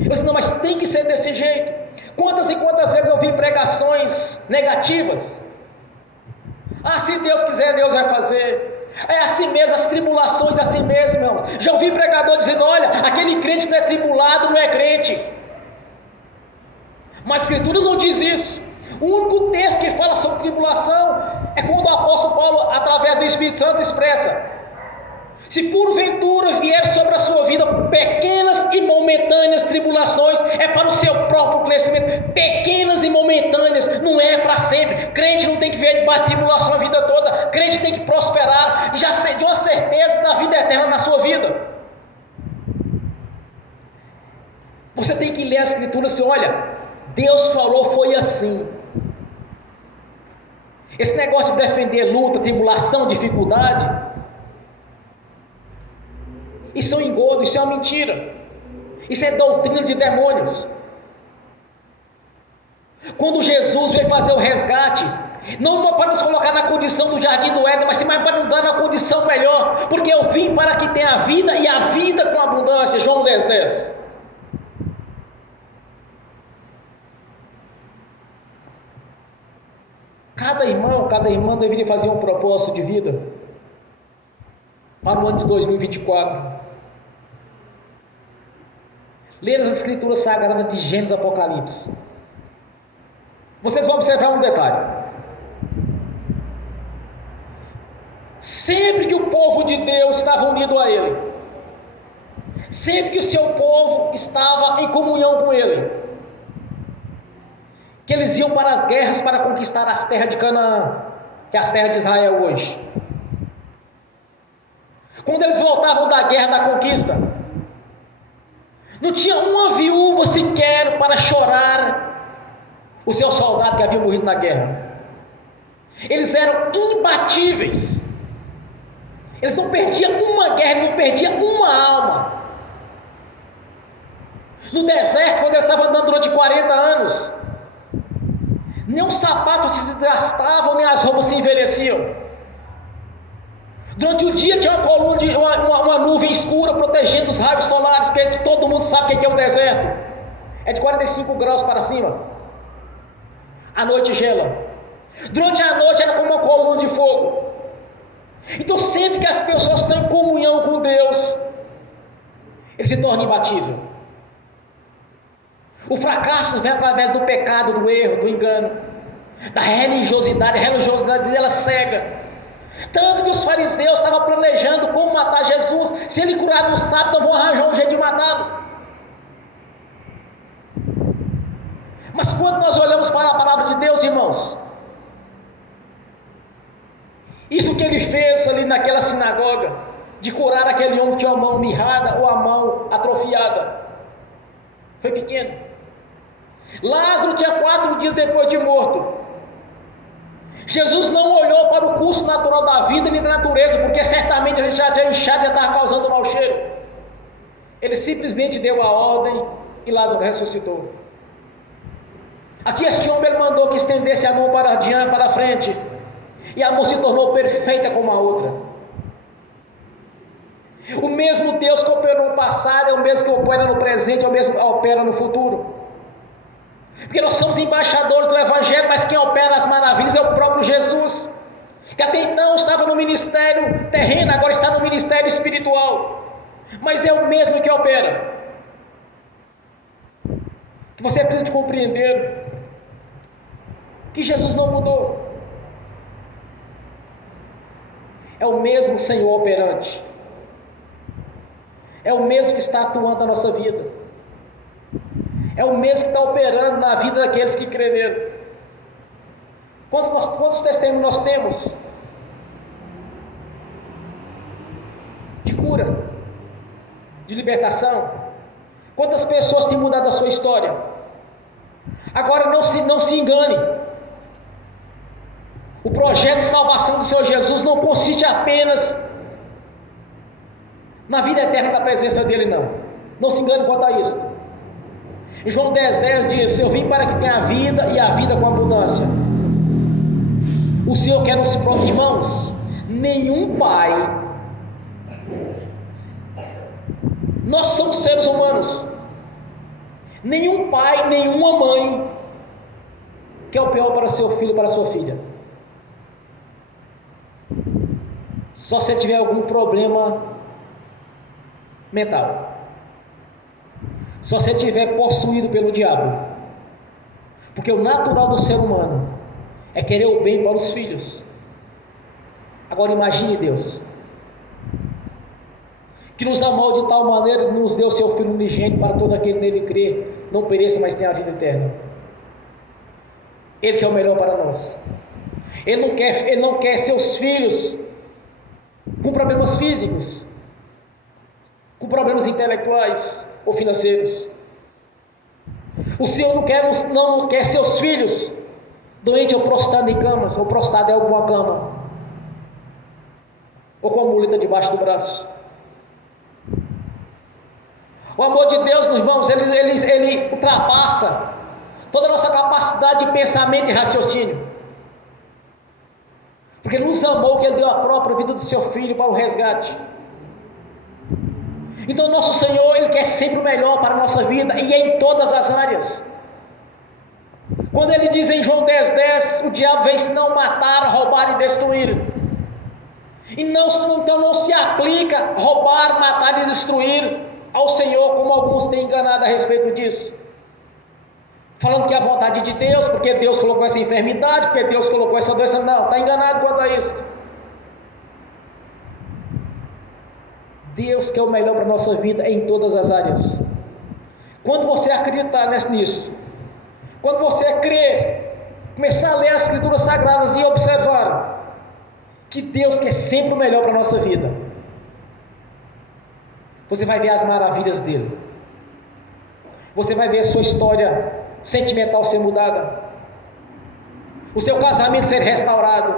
Eu disse: não, mas tem que ser desse jeito. Quantas e quantas vezes eu vi pregações negativas? Ah, se Deus quiser, Deus vai fazer. É assim mesmo, as tribulações, assim mesmo, irmãos. Já ouvi pregador dizendo: olha, aquele crente que não é tribulado não é crente. Mas as Escrituras não diz isso. O único texto que fala sobre tribulação é quando o apóstolo Paulo, através do Espírito Santo, expressa: se porventura vier sobre a sua vida pequenas e momentâneas tribulações, é para o seu próprio crescimento. Pequenas e momentâneas, não é para sempre. Crente não tem que ver debaixo de tribulação a vida toda. Crente tem que prosperar e já de uma certeza da vida eterna na sua vida. Você tem que ler as Escrituras e olha, Deus falou, foi assim. Esse negócio de defender luta, tribulação, dificuldade, isso é um engodo, isso é uma mentira. Isso é doutrina de demônios. Quando Jesus veio fazer o resgate, Não para nos colocar na condição do jardim do Éden, mas para nos dar uma condição melhor, porque eu vim para que tenha vida e a vida com abundância. João 10:10. Cada irmão, cada irmã deveria fazer um propósito de vida para o ano de 2024. Ler as escrituras sagradas de Gênesis e Apocalipse. Vocês vão observar um detalhe. Sempre que o povo de Deus estava unido a Ele, sempre que o seu povo estava em comunhão com Ele, que eles iam para as guerras para conquistar as terras de Canaã, que é as terras de Israel hoje. Quando eles voltavam da guerra, da conquista, não tinha uma viúva sequer para chorar o seu soldado que havia morrido na guerra. Eles eram imbatíveis. Eles não perdiam uma guerra, eles não perdiam uma alma. No deserto, quando eles estavam andando durante 40 anos, nem os sapatos se desgastavam, nem as roupas se envelheciam. Durante o dia tinha uma coluna uma nuvem escura protegendo os raios solares, porque todo mundo sabe o que é o deserto. É de 45 graus para cima. À noite gela. Durante a noite era como uma coluna de fogo. Então sempre que as pessoas estão em comunhão com Deus, ele se torna imbatível. O fracasso vem através do pecado, do erro, do engano, da religiosidade. A religiosidade ela cega. Tanto que os fariseus estavam planejando como matar Jesus. Se ele curar no sábado, não vão arranjar um jeito de matá-lo. Mas quando nós olhamos para a palavra de Deus, irmãos, isso que ele fez ali naquela sinagoga, de curar aquele homem que tinha a mão mirrada ou a mão atrofiada, foi pequeno. Lázaro tinha 4 dias depois de morto. Jesus não olhou para o curso natural da vida nem da natureza, porque certamente ele já tinha inchado, já estava causando mau cheiro. Ele simplesmente deu a ordem e Lázaro ressuscitou. Aqui este homem ele mandou que estendesse a mão para adiante, para a frente, e a mão se tornou perfeita como a outra. O mesmo Deus que operou no passado é o mesmo que opera no presente, é o mesmo que opera no futuro. Porque nós somos embaixadores do Evangelho, mas quem opera as maravilhas é o próprio Jesus, que até então estava no ministério terreno, agora está no ministério espiritual, mas é o mesmo que opera. Que você precisa de compreender que Jesus não mudou. É o mesmo Senhor operante, é o mesmo que está atuando na nossa vida, é o mesmo que está operando na vida daqueles que creram. Quantos testemunhos nós temos de cura, de libertação? Quantas pessoas têm mudado a sua história? Agora não se engane, o projeto de salvação do Senhor Jesus não consiste apenas na vida eterna da presença dele, não se engane quanto a isso. Em João 10:10 diz: eu vim para que tenha vida e a vida com abundância. O Senhor quer nos próprios irmãos. Nenhum pai, nós somos seres humanos, nenhum pai, nenhuma mãe quer o pior para seu filho, para sua filha. Só se tiver algum problema mental, só se estiver possuído pelo diabo, porque o natural do ser humano é querer o bem para os filhos. Agora imagine Deus, que nos amou de tal maneira que nos deu seu Filho unigênito, para todo aquele nele crê, não pereça, mas tenha a vida eterna. Ele que é o melhor para nós. Ele não quer seus filhos com problemas físicos, com problemas intelectuais ou financeiros. O Senhor não quer seus filhos doentes ou prostrados em camas, ou prostrado em alguma cama, ou com a muleta debaixo do braço. O amor de Deus, meus irmãos, ele ultrapassa toda a nossa capacidade de pensamento e raciocínio. Porque Ele nos amou, que Ele deu a própria vida do seu Filho para o resgate. Então nosso Senhor, Ele quer sempre o melhor para a nossa vida, e em todas as áreas. Quando Ele diz em João 10:10, o diabo vem senão matar, roubar e destruir. Então não se aplica roubar, matar e destruir ao Senhor, como alguns têm enganado a respeito disso. Falando que é a vontade de Deus, porque Deus colocou essa enfermidade, porque Deus colocou essa doença. Não, está enganado quanto a isso. Deus quer o melhor para a nossa vida em todas as áreas. Quando você acreditar nisso, quando você crer, começar a ler as Escrituras Sagradas e observar que Deus quer sempre o melhor para a nossa vida, você vai ver as maravilhas dele. Você vai ver a sua história sentimental ser mudada, o seu casamento ser restaurado,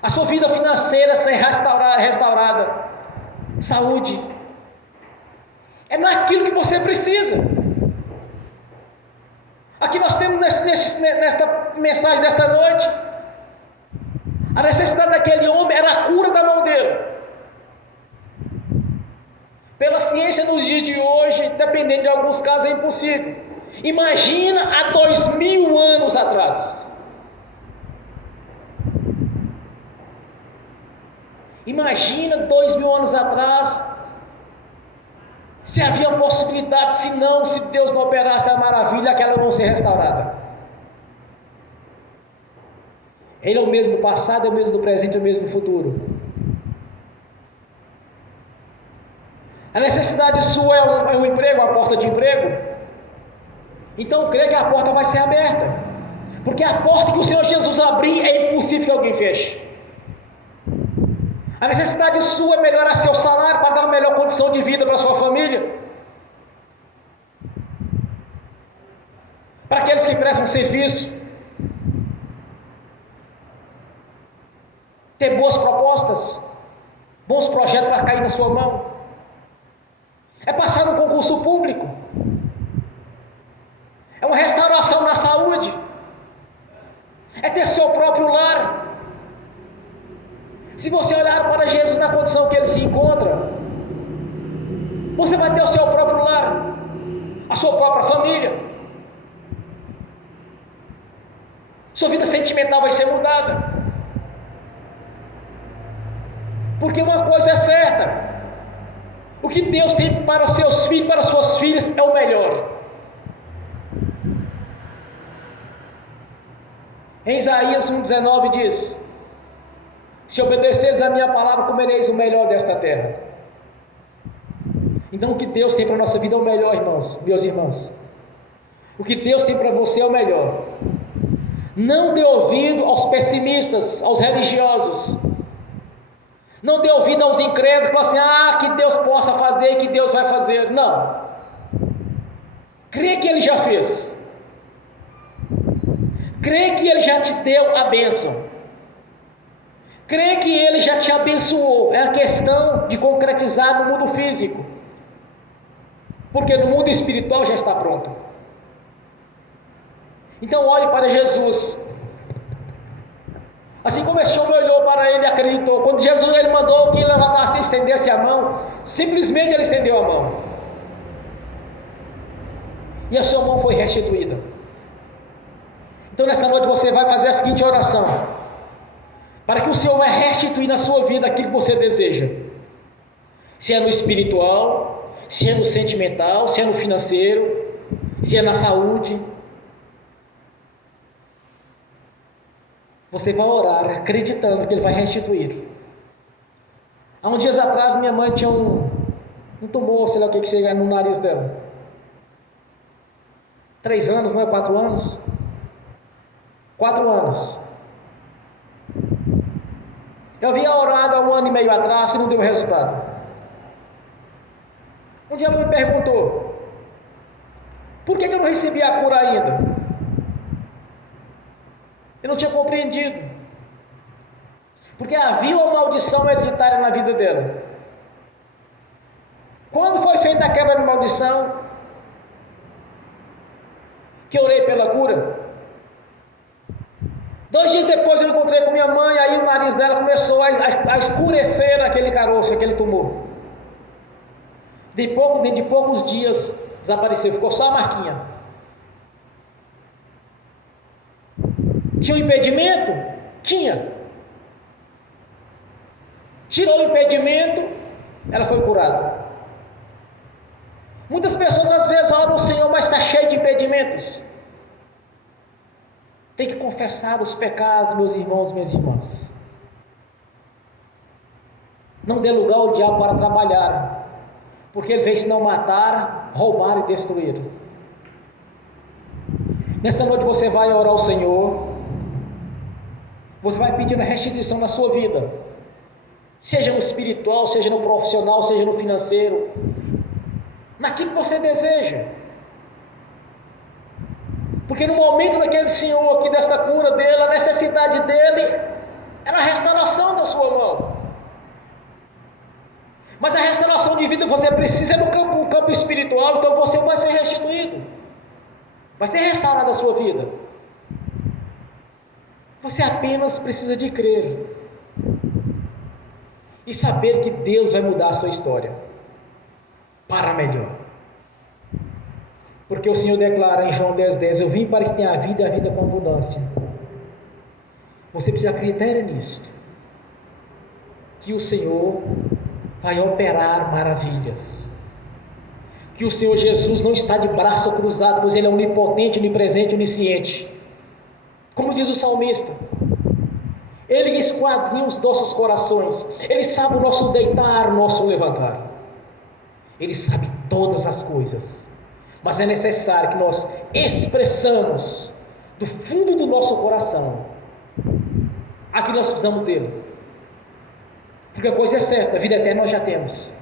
a sua vida financeira ser restaurada, saúde. É naquilo que você precisa. Aqui nós temos nesta mensagem desta noite, a necessidade daquele homem era a cura da mão dele. Pela ciência nos dias de hoje, dependendo de alguns casos, é impossível. Imagina há 2000 anos atrás. Imagina 2000 anos atrás, se havia possibilidade, se Deus não operasse a maravilha, aquela não ser restaurada. Ele é o mesmo do passado, é o mesmo do presente, é o mesmo do futuro. A necessidade sua é um emprego, uma porta de emprego. Então creia que a porta vai ser aberta, porque a porta que o Senhor Jesus abrir, é impossível que alguém feche. A necessidade sua é melhorar seu salário para dar uma melhor condição de vida para a sua família. Para aqueles que prestam serviço, ter boas propostas, bons projetos para cair na sua mão. É passar no concurso público. É uma restauração na saúde. É ter seu próprio lar. Se você olhar para Jesus na condição que ele se encontra, você vai ter o seu próprio lar, a sua própria família. Sua vida sentimental vai ser mudada. Porque uma coisa é certa: o que Deus tem para os seus filhos, para as suas filhas, é o melhor. Em Isaías 1,19 diz: se obedeceres a minha palavra, comereis o melhor desta terra. Então o que Deus tem para a nossa vida é o melhor, irmãos, meus irmãos. O que Deus tem para você é o melhor. Não dê ouvido aos pessimistas, aos religiosos. Não dê ouvido aos incrédulos que falam assim: que Deus possa fazer, que Deus vai fazer. Não. Crê que Ele já fez. Crê que Ele já te deu a bênção. Crê que Ele já te abençoou. É a questão de concretizar no mundo físico, porque no mundo espiritual já está pronto. Então olhe para Jesus. Assim como esse homem olhou para ele e acreditou. Quando Jesus ele mandou que ele levantasse e estendesse a mão, simplesmente ele estendeu a mão, e a sua mão foi restituída. Então nessa noite você vai fazer a seguinte oração, para que o Senhor vai restituir na sua vida aquilo que você deseja. Se é no espiritual, se é no sentimental, se é no financeiro, se é na saúde. Você vai orar acreditando que Ele vai restituir. Há uns dias atrás minha mãe tinha um tumor, sei lá o que chega no nariz dela. 3 anos, não é 4 anos? 4 anos. Eu havia orado há 1 ano e meio atrás e não deu resultado. Um dia ela me perguntou: por que eu não recebi a cura ainda? Eu não tinha compreendido. Porque havia uma maldição hereditária na vida dela. Quando foi feita a quebra de maldição, que eu orei pela cura, 2 dias depois eu encontrei com minha mãe, aí o nariz dela começou a escurecer aquele caroço, aquele tumor. De poucos dias desapareceu, ficou só a marquinha. Tinha um impedimento? Tinha. Tirou o impedimento, ela foi curada. Muitas pessoas às vezes oram ao Senhor, mas está cheio de impedimentos. Tem que confessar os pecados, meus irmãos, minhas irmãs. Não dê lugar ao diabo para trabalhar, porque ele veio senão matar, roubar e destruir. Nesta noite você vai orar ao Senhor, você vai pedir a restituição na sua vida, seja no espiritual, seja no profissional, seja no financeiro, naquilo que você deseja. Porque no momento daquele senhor aqui, desta cura dele, a necessidade dele era a restauração da sua mão. Mas a restauração de vida você precisa no campo espiritual, então você vai ser restituído, vai ser restaurada a sua vida. Você apenas precisa de crer e saber que Deus vai mudar a sua história para melhor. Porque o Senhor declara em João 10,10: eu vim para que tenha a vida e a vida com abundância. Você precisa acreditar nisso, que o Senhor vai operar maravilhas, que o Senhor Jesus não está de braço cruzado, pois Ele é onipotente, onipresente, onisciente. Como diz o salmista, Ele esquadrinha os nossos corações, Ele sabe o nosso deitar, o nosso levantar, Ele sabe todas as coisas. Mas é necessário que nós expressamos do fundo do nosso coração aquilo que nós precisamos dele. Porque a coisa é certa, a vida eterna nós já temos,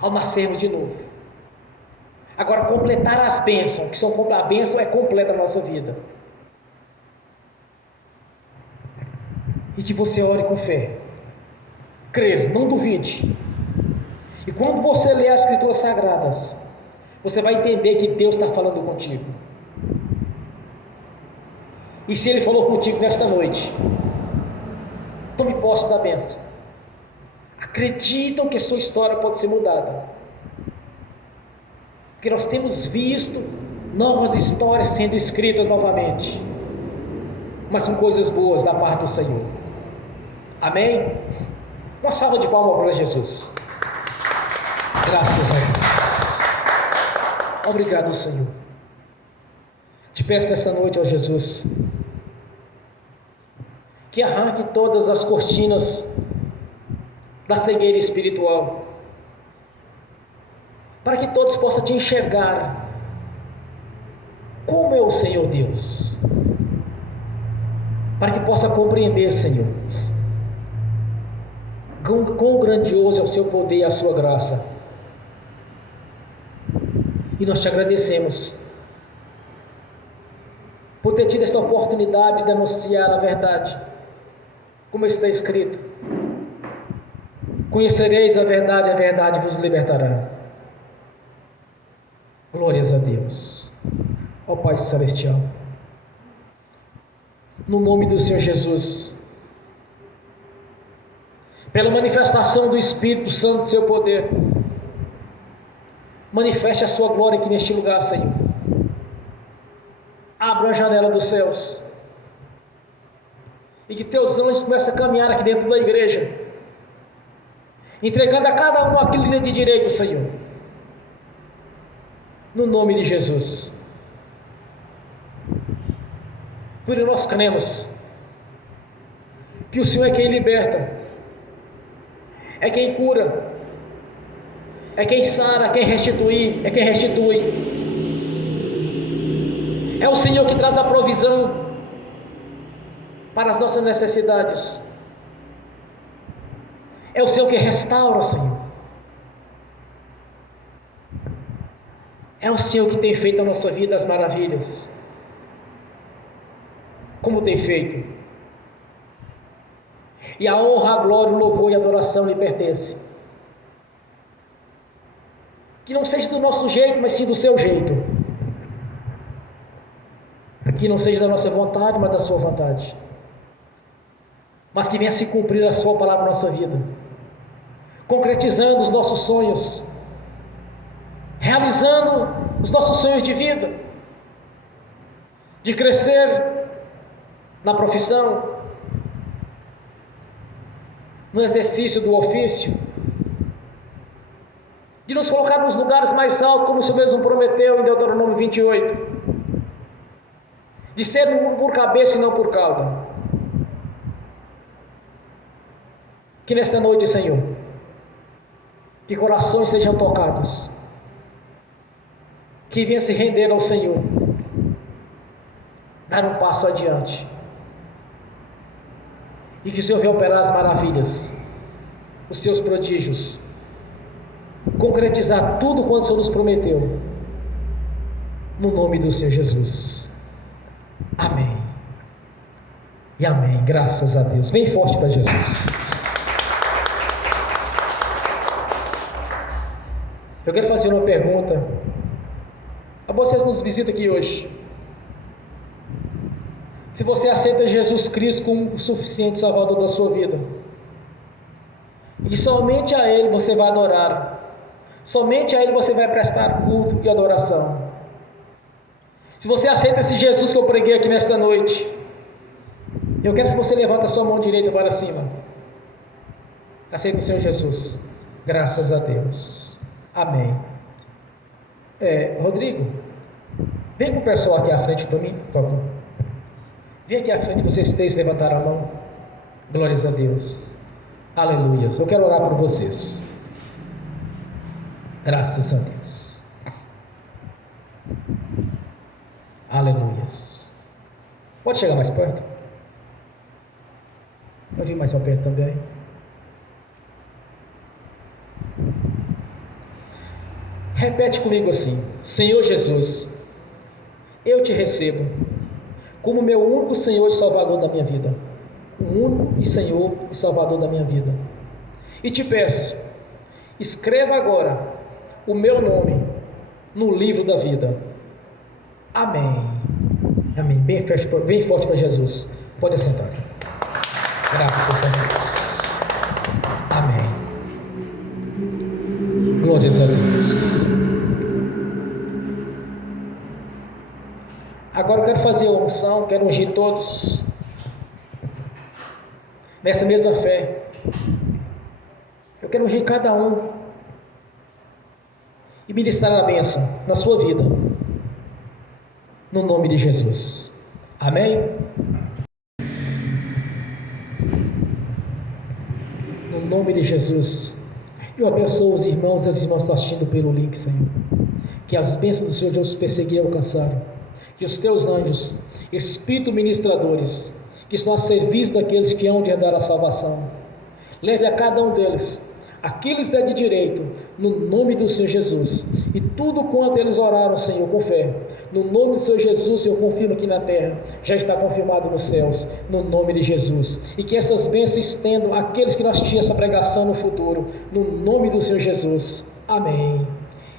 ao nascermos de novo. Agora, completar as bênçãos, que são a bênção é completa na nossa vida. E que você ore com fé, crer, não duvide. E quando você lê as Escrituras Sagradas, você vai entender que Deus está falando contigo. E se Ele falou contigo nesta noite, tome posse da bênção. Acreditam que a sua história pode ser mudada. Porque nós temos visto novas histórias sendo escritas novamente, mas com coisas boas da parte do Senhor. Amém? Uma salva de palmas para Jesus. Graças a Deus. Obrigado, Senhor. Te peço nessa noite, ó Jesus, que arranque todas as cortinas da cegueira espiritual, para que todos possam te enxergar como é o Senhor Deus, para que possa compreender, Senhor, quão grandioso é o seu poder e a sua graça. E nós te agradecemos por ter tido esta oportunidade de anunciar a verdade, como está escrito: conhecereis a verdade vos libertará. Glórias a Deus. Ó Pai Celestial, no nome do Senhor Jesus, pela manifestação do Espírito Santo do seu poder, manifeste a sua glória aqui neste lugar, Senhor. Abra a janela dos céus e que teus anjos comecem a caminhar aqui dentro da igreja, entregando a cada um aquilo que lhe é de direito, Senhor, no nome de Jesus. Por isso nós cremos que o Senhor é quem liberta, é quem cura, é quem sara, é quem restitui, é quem restitui. É o Senhor que traz a provisão para as nossas necessidades. É o Senhor que restaura, Senhor. É o Senhor que tem feito na nossa vida as maravilhas. Como tem feito. E a honra, a glória, o louvor e a adoração lhe pertence. Que não seja do nosso jeito, mas sim do seu jeito. que não seja da nossa vontade, mas da sua vontade, mas que venha se cumprir a sua palavra na nossa vida, concretizando os nossos sonhos, realizando os nossos sonhos de vida, de crescer na profissão, no exercício do ofício, de nos colocar nos lugares mais altos, como o Senhor mesmo prometeu em Deuteronômio 28, de ser por cabeça e não por cauda. Que nesta noite, Senhor, que corações sejam tocados, que venha se render ao Senhor, dar um passo adiante, e que o Senhor venha operar as maravilhas, os seus prodígios, concretizar tudo quanto o Senhor nos prometeu, no nome do Senhor Jesus. Amém e amém. Graças a Deus. Bem forte para Jesus. Eu quero fazer uma pergunta a vocês que nos visitam aqui hoje. Se você aceita Jesus Cristo como o suficiente Salvador da sua vida, e somente a Ele você vai adorar, somente a Ele você vai prestar culto e adoração. Se você aceita esse Jesus que eu preguei aqui nesta noite, eu quero que você levante a sua mão direita para cima. Aceita o Senhor Jesus. Graças a Deus. Amém. Rodrigo, vem com o pessoal aqui à frente para mim, por favor. Vem aqui à frente, vocês três levantaram a mão. Glórias a Deus. Aleluia. Eu quero orar por vocês. Graças a Deus. Aleluia. Pode chegar mais perto? Pode ir mais para perto também. Repete comigo assim: Senhor Jesus, eu te recebo como meu único Senhor e Salvador da minha vida, o único e Senhor e Salvador da minha vida, e te peço, escreva agora o meu nome no livro da vida. Amém. Amém. Bem forte para Jesus. Pode assentar. Graças a Deus. Amém. Glórias a Deus. Agora eu quero fazer a unção, quero ungir todos nessa mesma fé. Eu quero ungir cada um e ministrar a bênção na sua vida, no nome de Jesus. Amém? No nome de Jesus, eu abençoo os irmãos e as irmãs que estão assistindo pelo link, Senhor. Que as bênçãos do Senhor Jesus perseguir e alcançarem. Que os teus anjos, Espírito ministradores, que estão a serviço daqueles que hão de herdar a salvação, leve a cada um deles aquilo que lhes é de direito, no nome do Senhor Jesus. E tudo quanto eles oraram, Senhor, com fé, no nome do Senhor Jesus, eu confirmo aqui na terra, já está confirmado nos céus, no nome de Jesus. E que essas bênçãos estendam àqueles que não assistiram essa pregação no futuro, no nome do Senhor Jesus. Amém.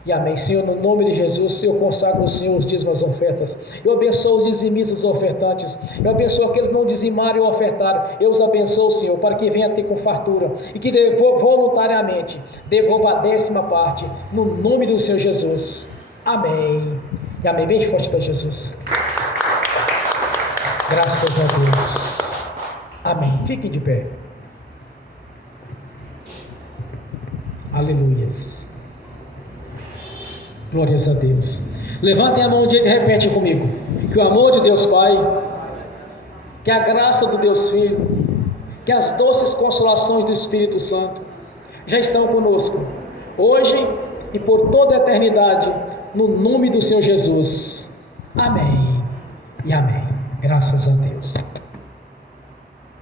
E amém. Senhor, no nome de Jesus, eu consagro ao Senhor os dízimos e as ofertas. Eu abençoo os dizimistas e os ofertantes. Eu abençoo aqueles que não dizimaram e ofertaram. Eu os abençoo, Senhor, para que venha ter com fartura e que voluntariamente devolva a 10ª parte, no nome do Senhor Jesus. Amém. E amém. Bem forte para Jesus. Graças a Deus. Amém. Fique de pé. Aleluias. Glórias a Deus. Levantem a mão direita e repete comigo: que o amor de Deus Pai, que a graça do Deus Filho, que as doces consolações do Espírito Santo já estão conosco, hoje e por toda a eternidade, no nome do Senhor Jesus. Amém e amém. Graças a Deus.